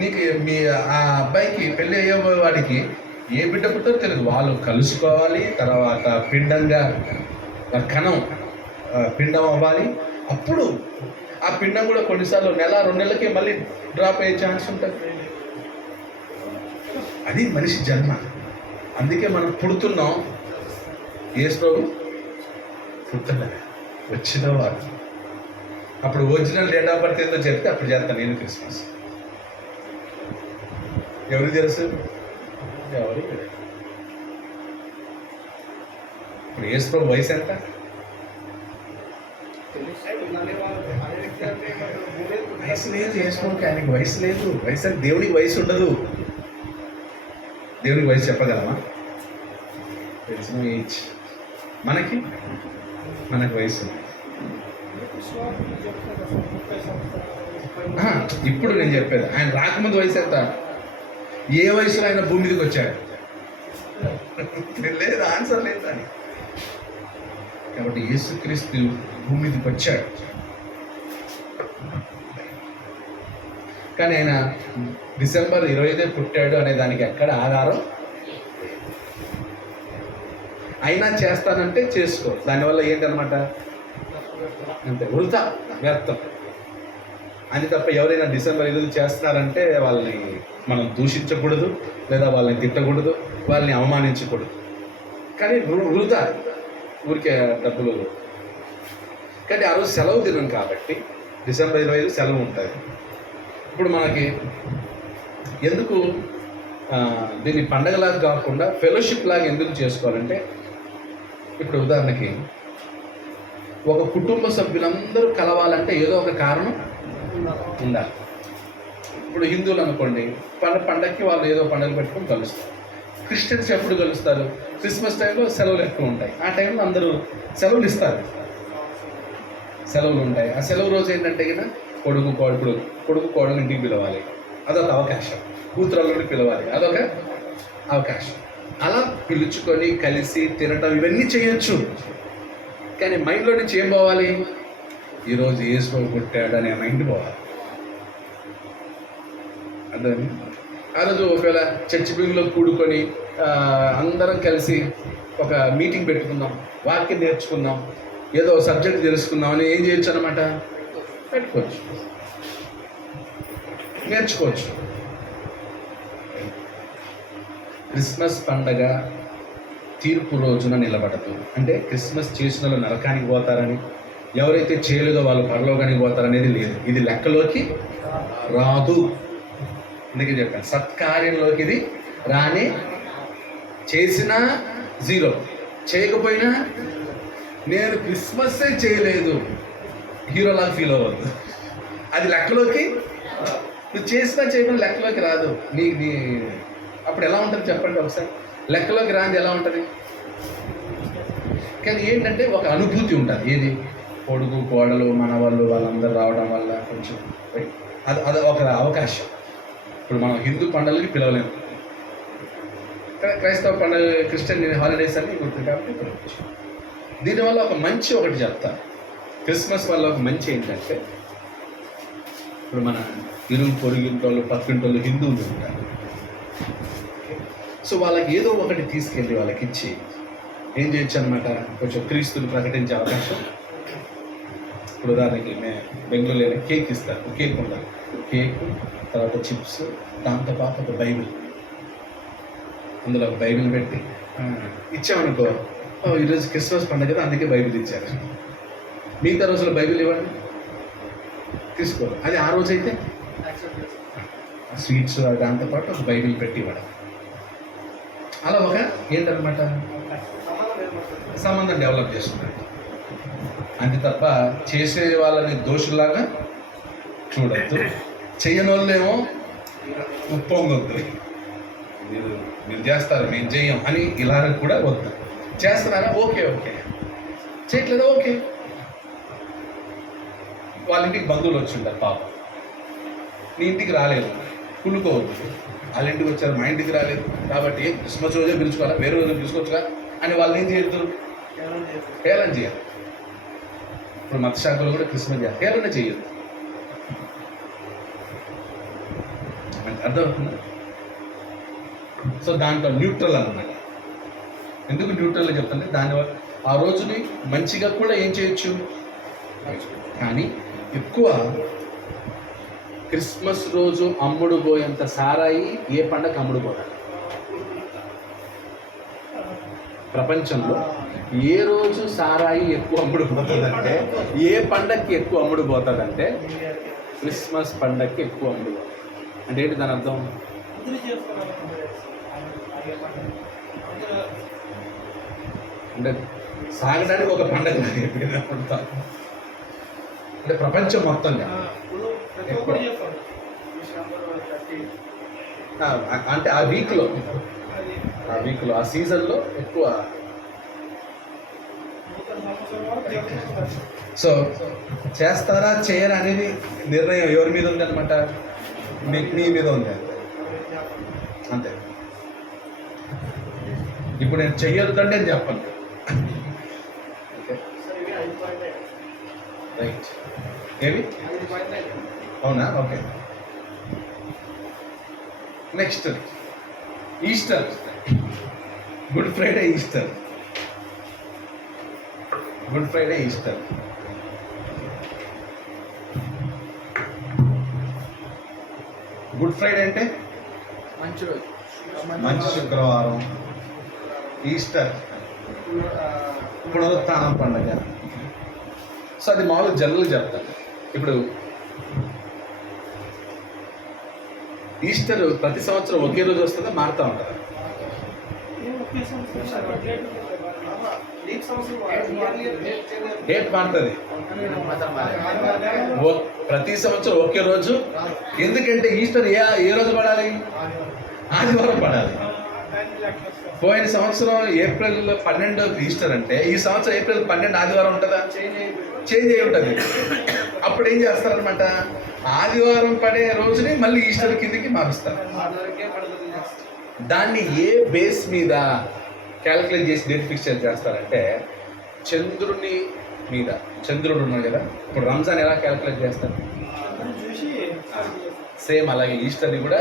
నీకు మీ ఆ అబ్బాయికి పెళ్ళి అయ్యే వాడికి ఏ బిడ్డ పుట్టారో తెలియదు. వాళ్ళు కలుసుకోవాలి, తర్వాత పిండంగా కణం పిండం అవ్వాలి. అప్పుడు ఆ పిండం కూడా కొన్నిసార్లు 1-2 నెలలకి మళ్ళీ డ్రాప్ అయ్యే ఛాన్స్ ఉంటుంది. అది మనిషి జన్మ. అందుకే మనం పుడుతున్నాం. యేసు ప్రభు పుట్టలే, వచ్చిన వాడు. అప్పుడు ఒరిజినల్ డేట్ ఆఫ్ బర్త్ ఏదో చెప్తే అప్పుడు చేస్తాను నేను క్రిస్మస్. ఎవరికి తెలుసు? ఎవరు? ఇప్పుడు యేసు ప్రభు వయసు ఎంత? వయసు లేదు యేసు ప్రభుకి. ఆయనకి వయసు లేదు. వయసు అంటే దేవునికి వయసు ఉండదు. దేవునికి వయసు చెప్పగలమా? తెలిసిన ఏజ్. మనకి వయసు. ఇప్పుడు నేను చెప్పేది ఆయన రాకముందు వయసు ఎంత? ఏ వయసులో ఆయన భూమి మీదకి వచ్చాడు? లేదు, ఆన్సర్ లేదు దానికి. కాబట్టి యేసుక్రీస్తు భూమి మీదకి వచ్చాడు. కానీ ఆయన డిసెంబర్ 25 పుట్టాడు అనే దానికి ఎక్కడ ఆధారం? అయినా చేస్తానంటే చేసుకో. దానివల్ల ఏంటనమాట? అంతే, వృథా, వ్యర్థం. అని తప్ప ఎవరైనా డిసెంబర్ 25 చేస్తున్నారంటే వాళ్ళని మనం దూషించకూడదు, లేదా వాళ్ళని తిట్టకూడదు, వాళ్ళని అవమానించకూడదు. కానీ వృథా, ఊరికే డబ్బులు. కానీ ఆ రోజు సెలవు దినం కాబట్టి డిసెంబర్ 25 సెలవు ఉంటుంది. ఇప్పుడు మనకి ఎందుకు దీన్ని పండగలాగా కాకుండా ఫెలోషిప్ లాగా ఎందుకు చేసుకోవాలంటే, ఇప్పుడు ఉదాహరణకి ఒక కుటుంబ సభ్యులందరూ కలవాలంటే ఏదో ఒక కారణం ఉండాలి. ఇప్పుడు హిందువులు అనుకోండి, పండగకి వాళ్ళు ఏదో పండుగ పెట్టుకొని కలుస్తారు. క్రిస్టియన్స్ ఎప్పుడు కలుస్తారు? క్రిస్మస్ టైంలో సెలవులు ఎక్కువ ఉంటాయి. ఆ టైంలో అందరూ సెలవులు ఇస్తారు, సెలవులు ఉంటాయి. ఆ సెలవు రోజు ఏంటంటే కదా కొడుకు కోడలు ఇంటికి పిలవాలి, అదొక అవకాశం. కూతురల్లుడిని పిలవాలి, అదొక అవకాశం. అలా పిలుచుకొని కలిసి తినటం ఇవన్నీ చేయొచ్చు. కానీ మైండ్లో నుంచి ఏం పోవాలి? ఈరోజు యేసు పుట్టాడు అనే మైండ్ పోవాలి. అదే ఆ రోజు ఒకవేళ చర్చ్ బిల్లులో కూడుకొని అందరం కలిసి ఒక మీటింగ్ పెట్టుకుందాం, వాక్యం నేర్చుకుందాం, ఏదో సబ్జెక్ట్ తెలుసుకుందాం అని ఏం చేయొచ్చు అనమాట, పెట్టుకోవచ్చు, నేర్చుకోవచ్చు. క్రిస్మస్ పండగ తీర్పు రోజున నిలబడదు. అంటే క్రిస్మస్ చేసిన వాళ్ళు నరకానికి పోతారని, ఎవరైతే చేయలేదో వాళ్ళు పరలోకానికి పోతారనేది లేదు. ఇది లెక్కలోకి రాదు. అందుకే చెప్పాను, సత్కార్యంలోకి ఇది రానే. చేసినా జీరో, చేయకపోయినా నేను క్రిస్మస్సే చేయలేదు హీరోలాగా ఫీల్ అవ్వద్దు. అది లెక్కలోకి, నువ్వు చేసినా చేయకుండా లెక్కలోకి రాదు. నీ అప్పుడు ఎలా ఉంటుంది చెప్పండి ఒకసారి. లెక్కలోకి రాంది ఎలా ఉంటుంది? కానీ ఏంటంటే ఒక అనుభూతి ఉంటుంది. ఏది? కొడుకు కోడలు మనవాళ్ళు వాళ్ళందరూ రావడం వల్ల కొంచెం అది ఒక అవకాశం. ఇప్పుడు మనం హిందూ పండుగలకి పిలవలేము, క్రైస్తవ పండుగ క్రిస్టియన్ హాలిడేస్ అన్నీ గుర్తుంది కాబట్టి పిలవచ్చు. దీనివల్ల ఒక మంచి ఒకటి చెప్తా. క్రిస్మస్ వల్ల ఒక మంచి ఏంటంటే, ఇప్పుడు మన ఇరుగు పొరుగింటోళ్ళు పక్కింటోళ్ళు హిందువులు ఉంటారు. సో వాళ్ళకి ఏదో ఒకటి తీసుకెళ్ళి వాళ్ళకి ఇచ్చి ఏం చేయొచ్చు అనమాట, కొంచెం క్రీస్తుని ప్రకటించే అవకాశం. ఇప్పుడు ఉదాహరణకి బెంగళూరులో కేక్ ఇస్తారు, కేక్ ఉంటుంది, కేక్ తర్వాత చిప్స్, దాంతోపాటు ఒక బైబిల్, అందులో ఒక బైబిల్ పెట్టి ఇచ్చామనుకో, ఈరోజు క్రిస్మస్ పండుగ కదా అందుకే బైబిల్ ఇచ్చారు. మిగతా రోజుల్లో బైబిల్ ఇవ్వండి, తీసుకోరు. అది ఆ రోజైతే స్వీట్స్ దాంతోపాటు ఒక బైబిల్ పెట్టి ఇవ్వడం, అలా ఒక ఏంటనమాట సంబంధం డెవలప్ చేసుకున్నట్టు. అంతే తప్ప చేసే వాళ్ళని దోషుల్లాగా చూడద్దు, చెయ్యని వాళ్ళేమో ఉప్పొంగొద్దు. మీరు చేస్తారు మేము చెయ్యం అని ఇలా కూడా వద్దు. చేస్తున్నారా? Okay okay. చేయట్లేదా? ఓకే. వాళ్ళ ఇంటికి బంధువులు వచ్చి ఉంటారు, పాపం నీ ఇంటికి రాలేదు, కుళ్ళుకోవద్దు. వాళ్ళ ఇంటికి వచ్చారు, మా ఇంటికి రాలేదు కాబట్టి క్రిస్మస్ రోజే పిలుచుకోవాలా, వేరే రోజు పిలుచుకోవచ్చుగా అని వాళ్ళు ఏం చేయొద్దు, హేళన చేయాలి. ఇప్పుడు మత శాఖలు కూడా క్రిస్మస్ చేయాలి, హేళన చేయొద్దు. అర్థమవుతుందా? సో దాంట్లో న్యూట్రల్ అన్నమాట. ఎందుకు న్యూట్రల్ చెప్తుంటే దానివల్ల ఆ రోజుని మంచిగా కూడా ఏం చేయొచ్చు. కానీ ఎక్కువ క్రిస్మస్ రోజు అమ్ముడు పోయేంత సారాయి ఏ పండగ అమ్ముడు పోతాడు ప్రపంచంలో? ఏ రోజు సారాయి ఎక్కువ అమ్ముడు పోతుందంటే, ఏ పండగకి ఎక్కువ అమ్ముడు పోతుందంటే క్రిస్మస్ పండగకి ఎక్కువ అమ్ముడు పోతుంది. అంటే ఏంటి దాని అర్థం? అంటే సాగడానికి ఒక పండగ అంటే ప్రపంచం మొత్తంగా అంటే ఆ వీక్లో ఆ సీజన్లో ఎక్కువ. సో చేస్తారా చేయరా అనేది నిర్ణయం ఎవరి మీద ఉంది అనమాట, మీ మీద ఉంది అంతే. ఇప్పుడు నేను చెయ్యొద్దంటే నేను చెప్పను. రైట్. ఏవి? అవునా? Okay. Next Easter, good Friday, Easter. Good Friday, Easter. Good Friday అంటే మంచి శుక్రవారం. ఈస్టర్ పునరుత్థానం పండుగ. సో అది మామూలు జనరల్ చెప్తాను. ఇప్పుడు ఈస్టర్ ప్రతి సంవత్సరం ఒకే రోజు వస్తుందా, మారుతూ ఉంటుందా? డేట్ మారుతుంది. ప్రతి సంవత్సరం ఒకే రోజు. ఎందుకంటే ఈస్టర్ ఏ రోజు పడాలి? ఆదివారం పడాలి. పోయిన సంవత్సరం ఏప్రిల్ 12 ఈస్టర్ అంటే ఈ సంవత్సరం ఏప్రిల్ 12 ఆదివారం ఉంటుందా? చేంజ్ అయి ఉంటుంది. అప్పుడు ఏం చేస్తారనమాట, ఆదివారం పడే రోజుని మళ్ళీ ఈస్టర్ కిందకి మారుస్తారు. దాన్ని ఏ బేస్ మీద క్యాలిక్యులేట్ చేసి డేట్ ఫిక్స్ చేస్తారంటే, చంద్రుని మీద చంద్రుడు ఉన్నాడు కదా. ఇప్పుడు రంజాన్ ఎలా క్యాలిక్యులేట్ చేస్తారు? చూసి సేమ్ అలాగే ఈస్టర్ని కూడా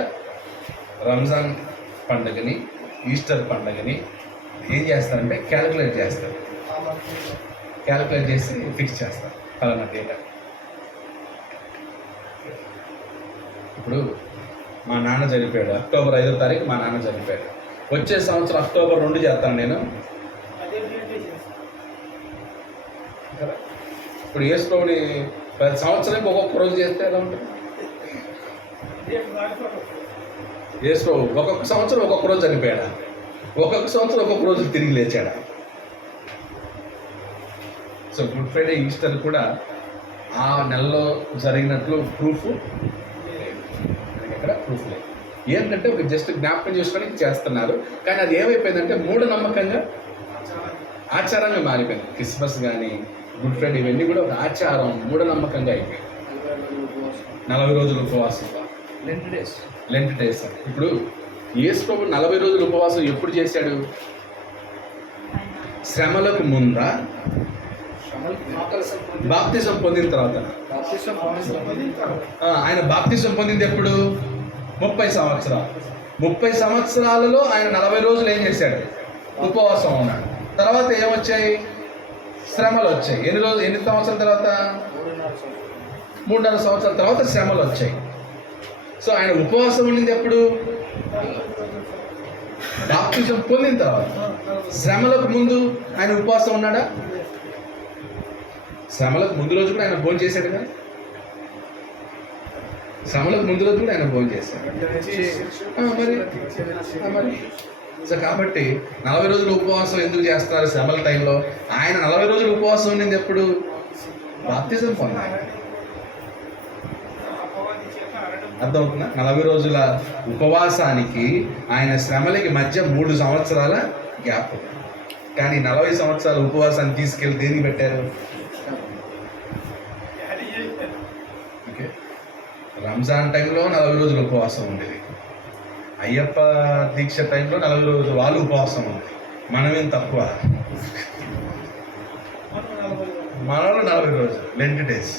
రంజాన్ పండుగని ఈస్టర్ పండుగని ఏం చేస్తారంటే క్యాలిక్యులేట్ చేస్తారు. క్యాలిక్యులేట్ చేసి ఫిక్స్ చేస్తారు పలానా డేటా. ఇప్పుడు మా నాన్న చనిపోయాడు, అక్టోబర్ 5వ తారీఖు మా నాన్న చనిపోయాడు. వచ్చే సంవత్సరం అక్టోబర్ 2 చేస్తాను నేను కదా. ఇప్పుడు యేసుప్రభుని ప్రతి సంవత్సరానికి ఒక్కొక్క రోజు చేస్తే ఎలా ఉంటుంది? యేసుప్రభు ఒక్కొక్క సంవత్సరం ఒక్కొక్క రోజు చనిపోయాడా? ఒక్కొక్క సంవత్సరం ఒక్కొక్క రోజు తిరిగి లేచాడా? సో గుడ్ ఫ్రైడే ఈస్టర్ కూడా ఆ నెలలో జరిగినట్లు ప్రూఫ్ ఎక్కడ ప్రూఫ్ లేదు. ఏంటంటే ఒక జస్ట్ జ్ఞాపకం చేసుకోవడానికి చేస్తున్నారు. కానీ అది ఏమైపోయిందంటే మూఢనమ్మకంగా ఆచారంగా మారిపోయింది. క్రిస్మస్ కానీ గుడ్ ఫ్రైడే ఇవన్నీ కూడా ఒక ఆచారం, మూఢనమ్మకంగా అయిపోయింది. 40 రోజులు ఉపవాసం, లెంట్ డేస్. ఇప్పుడు యేసుప్రభు 40 రోజులు ఉపవాసం ఎప్పుడు చేశాడు? శ్రమలకు ముందా, బాప్తిజం పొందిన తర్వాత? ఆయన బాప్తిజం పొందింది ఎప్పుడు? 30 సంవత్సరాలు. 30 సంవత్సరాలలో ఆయన 40 రోజులు ఏం చేశాడు? ఉపవాసం ఉన్నాడు. తర్వాత ఏమొచ్చాయి? శ్రమలు వచ్చాయి. ఎన్ని సంవత్సరాల తర్వాత? 3.5 సంవత్సరాల తర్వాత శ్రమలు వచ్చాయి. సో ఆయన ఉపవాసం ఉండింది ఎప్పుడు? బాప్తిజం పొందిన తర్వాత. శ్రమలకు ముందు ఆయన ఉపవాసం ఉన్నాడా? శ్రమలకు ముందు రోజు కూడా ఆయన భోజనం చేశాడు కదా. శ్రమలకు ముందు రోజు కూడా ఆయన భోజనం చేశాడు మరి. సో కాబట్టి 40 రోజులు ఉపవాసం ఎందుకు చేస్తున్నారు శ్రమల టైంలో? ఆయన 40 రోజులు ఉపవాసం ఉండింది ఎప్పుడు? బాప్తిజం పొందాడు. అర్థమవుతుందా? 40 రోజుల ఉపవాసానికి ఆయన శ్రమలకి మధ్య 3 సంవత్సరాల గ్యాప్. కానీ 40 సంవత్సరాల ఉపవాసాన్ని తీసుకెళ్ళి దేనికి పెట్టారు? ఓకే, రంజాన్ టైంలో 40 రోజులు ఉపవాసం ఉండేది. అయ్యప్ప దీక్ష టైంలో 40 రోజులు వాళ్ళు ఉపవాసం ఉంది. మనమేం తక్కువ? మనలో 40 రోజులు లెంట్ డేస్.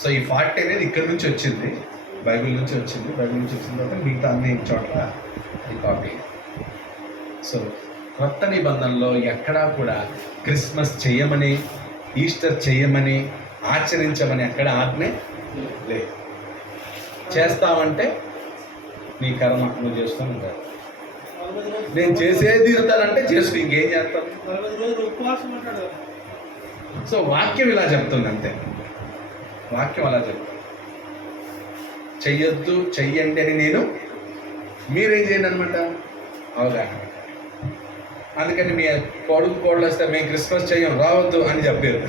సో ఈ 40 అనేది ఇక్కడ నుంచి వచ్చింది, బైబిల్ నుంచి వచ్చింది. బైబిల్ నుంచి వచ్చిన తర్వాత మిగతా అన్ని చోట్ల ఈ కాపీ. సో కొత్త నిబంధనలో ఎక్కడా కూడా క్రిస్మస్ చేయమని, ఈస్టర్ చేయమని, ఆచరించమని ఎక్కడ ఆజ్ఞ లేదు. చేస్తామంటే నీ కర్మ, నువ్వు చేస్తూ ఉంటావు. నేను చేసేది తీరుతానంటే చేసుకో, ఇంకేం చేస్తాను? సో వాక్యం ఇలా చెప్తుంది అంతే. వాక్యం అలా చెప్తుంది. చెయ్యొద్దు, చెయ్యండి అని నేను, మీరేం చేయండి అనమాట అవగాహన. అందుకని మీ కొడుకు కోడలు వస్తే మేము క్రిస్మస్ చెయ్యం, రావద్దు అని చెప్పారు.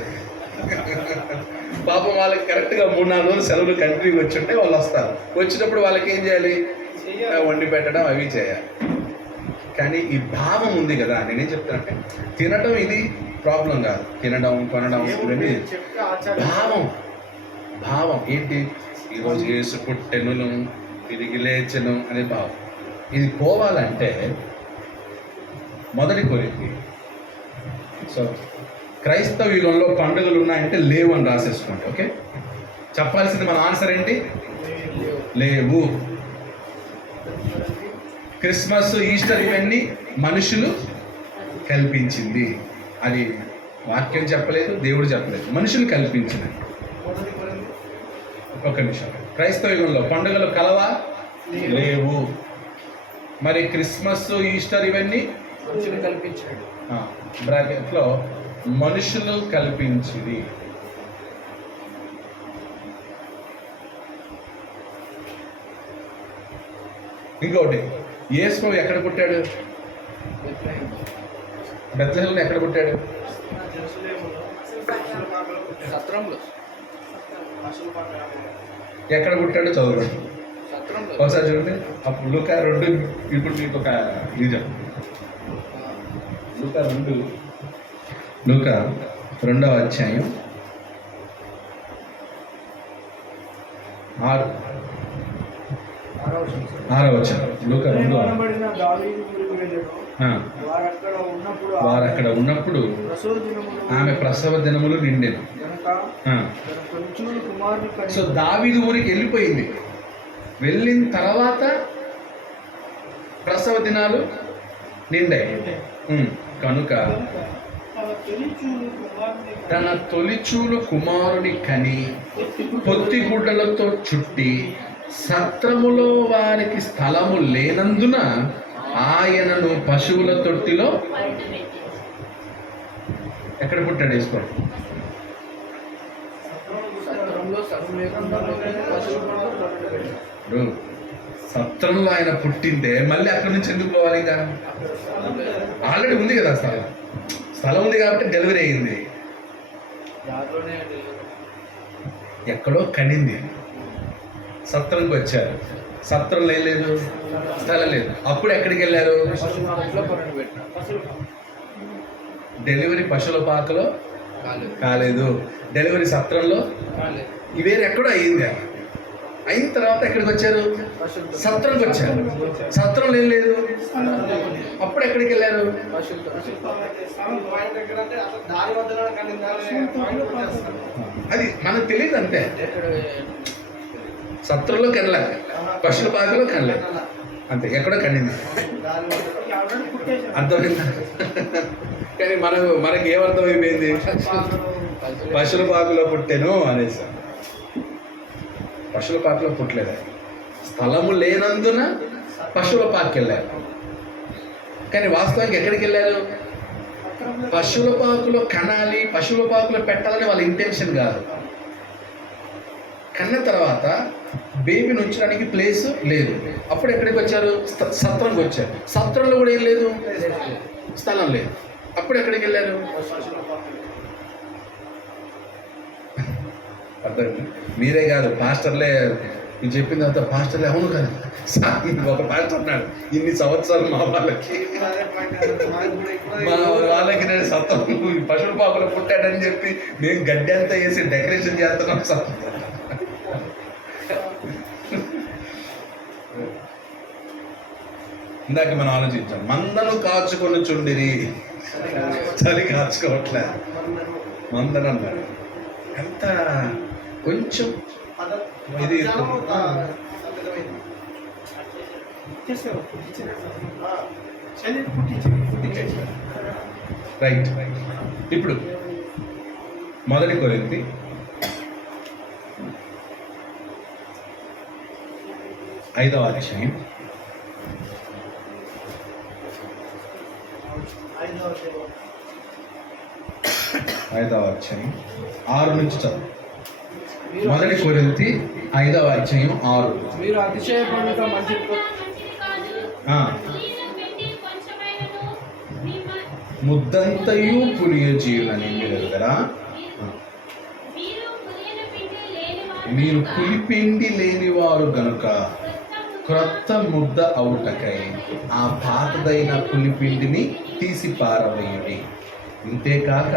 పాపం వాళ్ళకి కరెక్ట్గా 3-4 రోజులు సెలవులు కంటిన్యూగా వచ్చుంటే వాళ్ళు వస్తారు. వచ్చినప్పుడు వాళ్ళకి ఏం చేయాలి? వండి పెట్టడం అవి చేయాలి. కానీ ఈ భావం ఉంది కదా. నేనేం చెప్తానంటే తినడం ఇది ప్రాబ్లం కాదు, తినడం కొనడం ఇవన్నీ భావం. భావం ఏంటి? ఈరోజు యేసు పుట్టెను, తిరిగి లేచెను అనే భావం. ఇది పోవాలంటే మొదటి కోరిక. సో క్రైస్తవ యుగంలో పండుగలు ఉన్నాయంటే లేవు అని రాసేసుకోండి. ఓకే, చెప్పాల్సింది మన ఆన్సర్ ఏంటి? లేవు. క్రిస్మస్, ఈస్టర్ ఇవన్నీ మనుషులు కల్పించింది. అది వాక్యం చెప్పలేదు, దేవుడు చెప్పలేదు, మనుషులు కల్పించింది. ఒక నిమిషం. క్రైస్తవ యుగంలో పండుగలు కలవా? లేవు. మరి క్రిస్మస్, ఈస్టర్ ఇవన్నీ మనుషులు కల్పించాడు. బ్రాకెట్లో మనుషులు కల్పించింది. ఇంకోటి, యేసు ఎక్కడ పుట్టాడు? బెత్లెహేంలో ఎక్కడ పుట్టాడు? ఎక్కడ పుట్టాడో చదవండి ఒకసారి చూడండి. అప్పుడు లూకా 2, ఇప్పుడు మీకు ఒక నిజం. లూకా 2వ అధ్యాయం 6 6వ వచనం లూకా 2. అనబడిన దావీదు ఊరికి వెళ్ళాడు. ఆ, వారక్కడ ఉన్నప్పుడు ప్రసవ దినములు ఆమె ఆమె ప్రసవ దినములు నిండెను. గనుక ఆ, తన తొలిచూలు కుమారుని కని సో దావీదు ఊరికి వెళ్ళిపోయింది. వెళ్ళిన తర్వాత ప్రసవ దినాలు నిండాయి. కనుక తన తొలిచూలు కుమారుని కని పొత్తిగుడ్డలతో చుట్టి సత్రములో వారికి స్థలము లేనందున ఆయనను పశువుల తొట్టిలో ఎక్కడ పుట్టాడు వేసుకోండి. సత్రంలో సగం లేకుండా పశువుల పంట పెట్టాడు. ఇప్పుడు సత్రంలో ఆయన పుట్టింటే మళ్ళీ అక్కడి నుంచి ఎందుకు పోవాలి? ఇంకా ఆల్రెడీ ఉంది కదా స్థలం ఉంది కాబట్టి డెలివరీ అయింది. దాంట్లోనే ఎక్కడో కనింది, సత్రంకి వచ్చారు. సత్రంలో ఏం లేదు, స్థలం లేదు. అప్పుడు ఎక్కడికి వెళ్ళారు? పశువుల పంటలో పన్నెండు పెట్టిన డెలివరీ పశువుల పాకలో కాలేదు కాలేదు, డెలివరీ సత్రంలో కాలేదు వేరే ఎక్కడో అయింది. అయిన తర్వాత ఎక్కడికి వచ్చారు? పశువులతో సత్రంకి వచ్చారు. సత్రంలో ఏం లేదు, అప్పుడు ఎక్కడికి వెళ్ళారు? పశువులతో పాయింట్ ఎక్కడ అంటే అసలు దారి మధ్యలో పాయింట్ వచ్చేస్తారు. అది మనకు తెలియదు అంతే. ఎక్కడ సత్రంలో కనలే, పశువుల పాకలో కనలే, అంతే. ఎక్కడో కనింది. దారి మధ్యలో అర్థమైందా? కానీ మనకి ఏమర్థమైపోయింది? పశువుల పాకలో పుట్టాను అనేసి. పశువుల పాకలో పుట్టలేదు, స్థలము లేనందున పశువుల పాకకి వెళ్ళారు. కానీ వాస్తవానికి ఎక్కడికి వెళ్ళారు? పశువుల పాకులో కనాలి, పశువుల పాకులో పెట్టాలని వాళ్ళ ఇంటెన్షన్ కాదు. కన్న తర్వాత బేబీని ఉంచడానికి ప్లేస్ లేదు. అప్పుడు ఎక్కడికి వచ్చారు? సత్రంకి వచ్చారు. సత్రంలో కూడా ఏం లేదు, స్థలం లేదు. అప్పుడు ఎక్కడికి వెళ్ళారు? అర్థం. మీరే కాదు, పాస్టర్లే ఇది చెప్పిన తర్వాత పాస్టర్లే అవును కదా సార్. ఒక పాస్టర్ ఉన్నాడు, ఇన్ని సంవత్సరాలు మా వాళ్ళకి నేను సత్రం పశువుల పాకులో పుట్టాడని చెప్పి మేము గడ్డి అంతా వేసి డెకరేషన్ చేస్తున్నాం సార్. ఇందాక మనం ఆలోచించాం, మందను కాచుకొని చుండిరి, చలి కాచుకోవట్లే, మందను అన్నారు. ఎంత కొంచెం ఇది రైట్. ఇప్పుడు 1 కొరింథీ 5వ అధ్యాయం 5వ అధ్యాయం 6 నుంచి చదువు. 1 కొరింథీ 5వ అధ్యాయం 6. మీరు అతిశయపడుట మంచిది మంచిది కాదు. ఆ, నీలో వెండి కొంచెమైనను మీ ముద్దంతయు పులియ జీవులని మీరు ఎరుగరా? మీరు పులియని పిండి లేనివారు మీరు కనుక పులిపిండి లేనివారు గనుక క్రొత్త క్రొత్త ముద్ద అవుటకై ఆ పాతదైన పులిపిండిని తీసి పారవేయుడి. ఇంతేకాక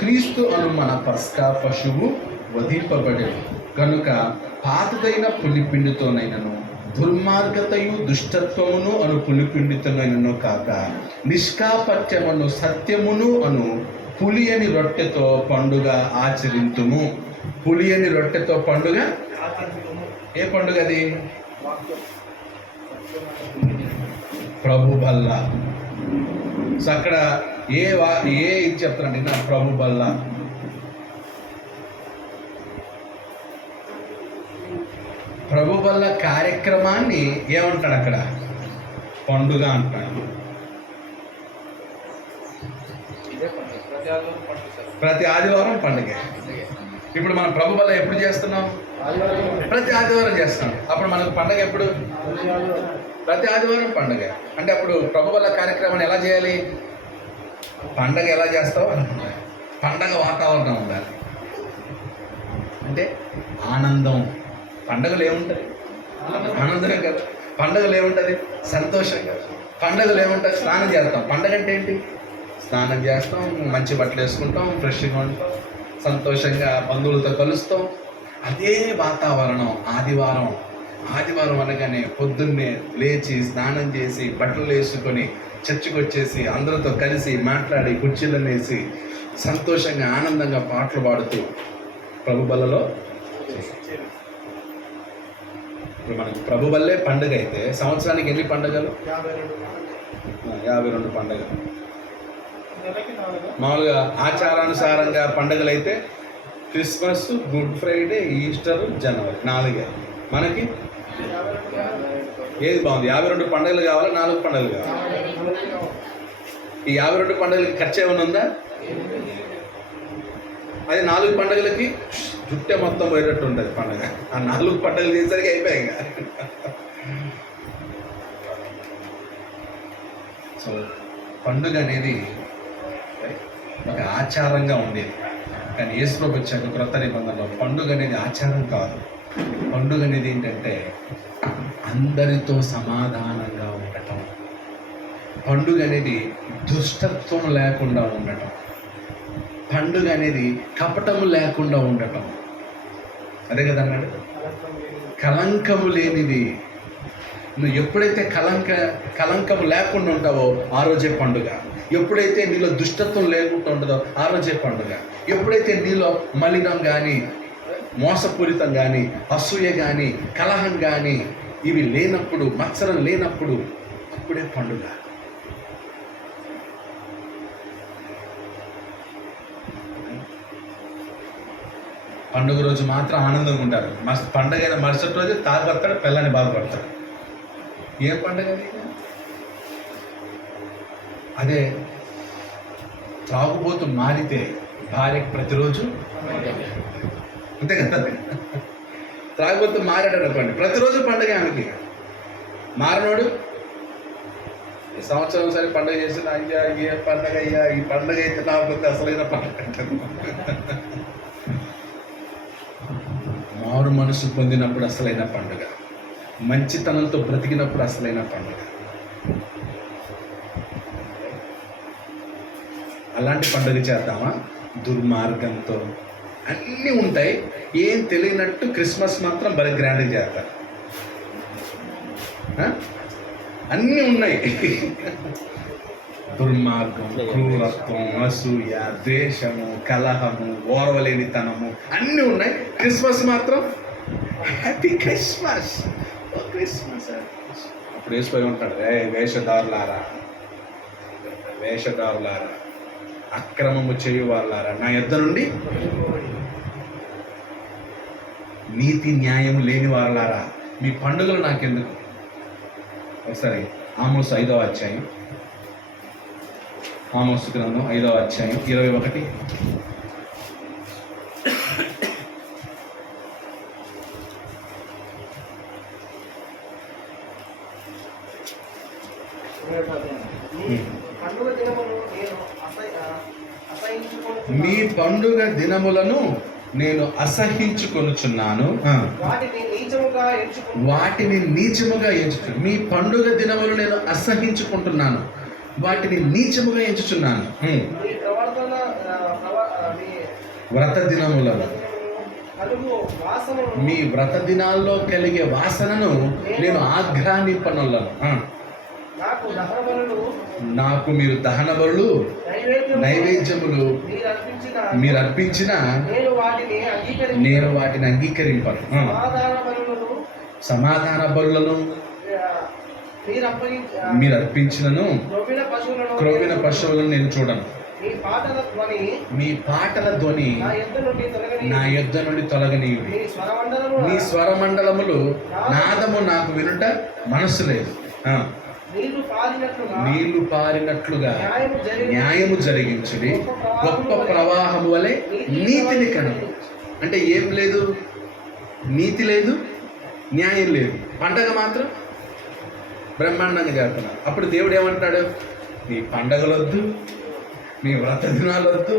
క్రీస్తు అను మన పస్కా పశువు వధింపబడెను కనుక పాతదైన పులిపిండితోనైనను దుర్మార్గతయు దుష్టత్వమును అను పులిపిండితోనైనను కాక నిష్కాపట్యమును సత్యమును అను పులియని రొట్టెతో పండుగ ఆచరింతుము. పులియని రొట్టెతో పండుగ. ఏ పండుగ అది? ప్రభు బల్ల. సో అక్కడ ఏ ఇది చెప్తారండి నా ప్రభు బల్ల. ప్రభు బల్ల కార్యక్రమాన్ని ఏమంటాడు అక్కడ? పండుగ అంటాడు. ఇదే పండుగ. ప్రతి ఆదివారం పండుగ. ఇప్పుడు మనం ప్రభు బల్ల ఎప్పుడు చేస్తున్నాం? ప్రతి ఆదివారం చేస్తాం. అప్పుడు మనకు పండుగ ఎప్పుడు? ప్రతి ఆదివారం పండుగ. అంటే అప్పుడు ప్రభు బల్ల కార్యక్రమాన్ని ఎలా చేయాలి? పండగ ఎలా చేస్తావు? పండగ వాతావరణం ఉండాలి. అంటే ఆనందం. పండగలు ఏముంటుంది? ఆనందమే కదా. పండగలు ఏముంటుంది? సంతోషం కదా. పండగలు ఏముంటుంది? స్నానం చేస్తాం. పండగ అంటే ఏంటి? స్నానం చేస్తాం, మంచి బట్టలు వేసుకుంటాం, ఫ్రెష్గా ఉంటాం, సంతోషంగా బంధువులతో కలుస్తాం. అదే వాతావరణం ఆదివారం. ఆదివారం అనగానే పొద్దున్నే లేచి స్నానం చేసి బట్టలు వేసుకొని చర్చికి వచ్చేసి అందరితో కలిసి మాట్లాడి కుర్చీలను వేసి సంతోషంగా ఆనందంగా పాటలు పాడుతూ ప్రభు బల్లలో ఇప్పుడు మనకు ప్రభు బల్లే పండుగ అయితే సంవత్సరానికి ఎన్ని పండుగలు? 52 పండుగలు. మామూలుగా ఆచారానుసారంగా పండుగలు అయితే క్రిస్మస్, గుడ్ ఫ్రైడే, ఈస్టర్, జనవరి 4. మనకి ఏది బాగుంది? 52 పండుగలు కావాలా 4 పండుగలు కావాలా? ఈ 52 పండుగలకి ఖర్చు ఏమైనా ఉందా? అది 4 పండుగలకి జుట్టే మొత్తం పోయేటట్టు ఉంటుంది పండుగ. ఆ 4 పండుగలు చేసరికి అయిపోయాయి. సో పండుగ అనేది ఒక ఆచారంగా ఉండేది. కానీ యేసుప్రభు వచ్చాక క్రొత్త నిబంధనలో పండుగ అనేది ఆచారం కాదు. పండుగ అనేది ఏంటంటే అందరితో సమాధానంగా ఉండటం. పండుగ అనేది దుష్టత్వం లేకుండా ఉండటం. పండుగ అనేది కపటము లేకుండా ఉండటం. అదే కదా అన్నాడు, కలంకము లేనిది. నువ్వు ఎప్పుడైతే కలంకము లేకుండా ఉంటావో ఆ రోజే పండుగ. ఎప్పుడైతే నీలో దుష్టత్వం లేకుండా ఉంటుందో ఆ రోజే పండుగ. ఎప్పుడైతే నీలో మలినం కానీ, మోసపూరితం కానీ, అసూయ కానీ, కలహం కానీ ఇవి లేనప్పుడు, మత్సరం లేనప్పుడు అప్పుడే పండుగ. పండుగ రోజు మాత్రం ఆనందంగా ఉంటారు. పండుగ అయిన మరుసటి రోజు తాగుపడతాడు, పిల్లని బాధపడతాడు. ఏం పండుగ? అదే త్రాగుబోతు మారితే భార్యకు ప్రతిరోజు అంతే కదా. త్రాగుబోతు మారాడు అనుకోండి, ప్రతిరోజు పండుగ ఆమెకి. మారనోడు ఈ సంవత్సరం సరే పండుగ చేసిన, అయ్యా ఏ పండుగ అయ్యా, ఈ పండుగ అయితే లేకపోతే అసలైన పండుగ. మారు మనసు పొందినప్పుడు అసలైన పండుగ. మంచితనంతో బ్రతికినప్పుడు అసలైన పండుగ. అలాంటి పండుగ చేద్దామా? దుర్మార్గంతో అన్నీ ఉంటాయి, ఏం తెలియనట్టు క్రిస్మస్ మాత్రం భలే గ్రాండ్గా చేస్తారు. అన్నీ ఉన్నాయి. దుర్మార్గం, క్రూరత్వం, అసూయ, ద్వేషము, కలహము, ఓర్వలేనితనము అన్నీ ఉన్నాయి. క్రిస్మస్ మాత్రం హ్యాపీ క్రిస్మస్, ఓ క్రిస్మస్. అప్పుడు వేసిపోయి ఉంటాడు, వేషధారులారా, వేషధారులారా, అక్రమము చేయు వాళ్ళారా, నా యొద్ద నుండి నీతి న్యాయం లేని వాళ్ళారా, మీ పండుగలు నాకెందుకు? ఒకసారి ఆమోసు 5వ అధ్యాయం, ఆమోసు గ్రంథం 5వ అధ్యాయం 21. మీ పండుగ దినములను నేను అసహించుకొనుచున్నాను, వాటిని నీచముగా ఎంచుచున్నాను. మీ పండుగ దినములు నేను అసహించుకుంటున్నాను, వాటిని నీచముగా ఎంచుచున్నాను. వ్రత దినములను, మీ వ్రత దినాల్లో కలిగే వాసనను నేను ఆఘ్రానింపనొల్లను. నాకు మీరు దహన బలులు, నైవేద్యములు మీరు అర్పించిన నేను వాటిని అంగీకరింపను. సమాధాన బలులను మీరు అర్పించినను క్రొవ్విన పశువులను నేను చూడను. మీ పాటల ధ్వని నా యొద్ద నుండి తొలగనీయుడి. మీ స్వరమండలములు నాదము నాకు వినుట మనస్సు లేదు. నీళ్లు పారినట్లుగా న్యాయము జరిగించుడి, గొప్ప ప్రవాహము వలె నీతిని కనుక. అంటే ఏం లేదు? నీతి లేదు, న్యాయం లేదు, పండగ మాత్రం బ్రహ్మాండంగా జరుగుతున్నారు. అప్పుడు దేవుడు ఏమంటాడు? మీ పండగలొద్దు, మీ వ్రత దినాలు వద్దు,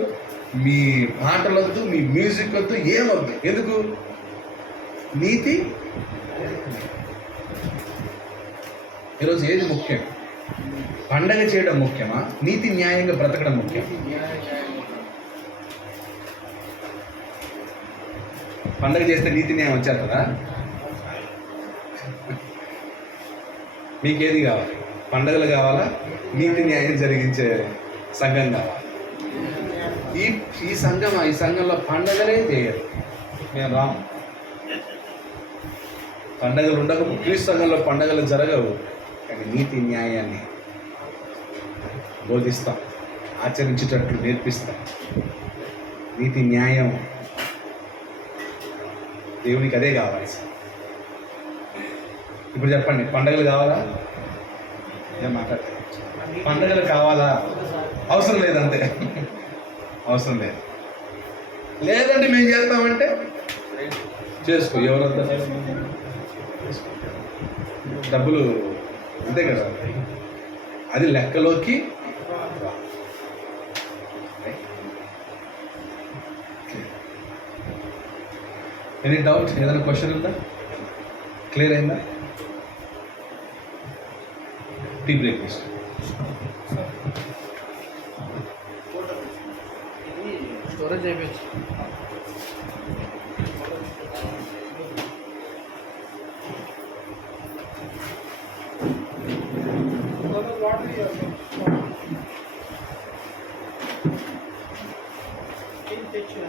మీ పాటలొద్దు, మీ మ్యూజిక్ వద్దు, ఏమొద్దు. ఎందుకు? నీతి. ఈరోజు ఏది ముఖ్యం? పండగ చేయడం ముఖ్యమా, నీతి న్యాయంగా బ్రతకడం ముఖ్యం? పండగ చేస్తే నీతి న్యాయం వచ్చేస్తుందా? మీకేది కావాలి? పండగలు కావాలా? నీతి న్యాయం జరిగించే సంఘం కావాలి? ఈ సంఘంలో పండగలే చేయరు. మేము రాము. పండగలు ఉండక క్రీస్తు సంఘంలో పండగలు జరగవు, కానీ నీతి న్యాయాన్ని బోధిస్తాం, ఆచరించేటట్లు నేర్పిస్తాం. నీతి న్యాయం దేవునికి అదే కావాలి. ఇప్పుడు చెప్పండి, పండగలు కావాలా? ఏం మాట్లాడతారు? పండగలు కావాలా? అవసరం లేదంతే. అవసరం లేదు. లేదంటే మేము చేస్తామంటే చేసుకో. ఎవరంతా డబ్బులు అంతే కదా, అది లెక్కలోకి. Any doubt? ఏదైనా క్వశ్చన్ ఉందా? క్లియర్ అయిందా? టీ బ్రేక్ తీసుకో. స్టోరేజ్ అయిపోయింది. వాటర్ తెచ్చు.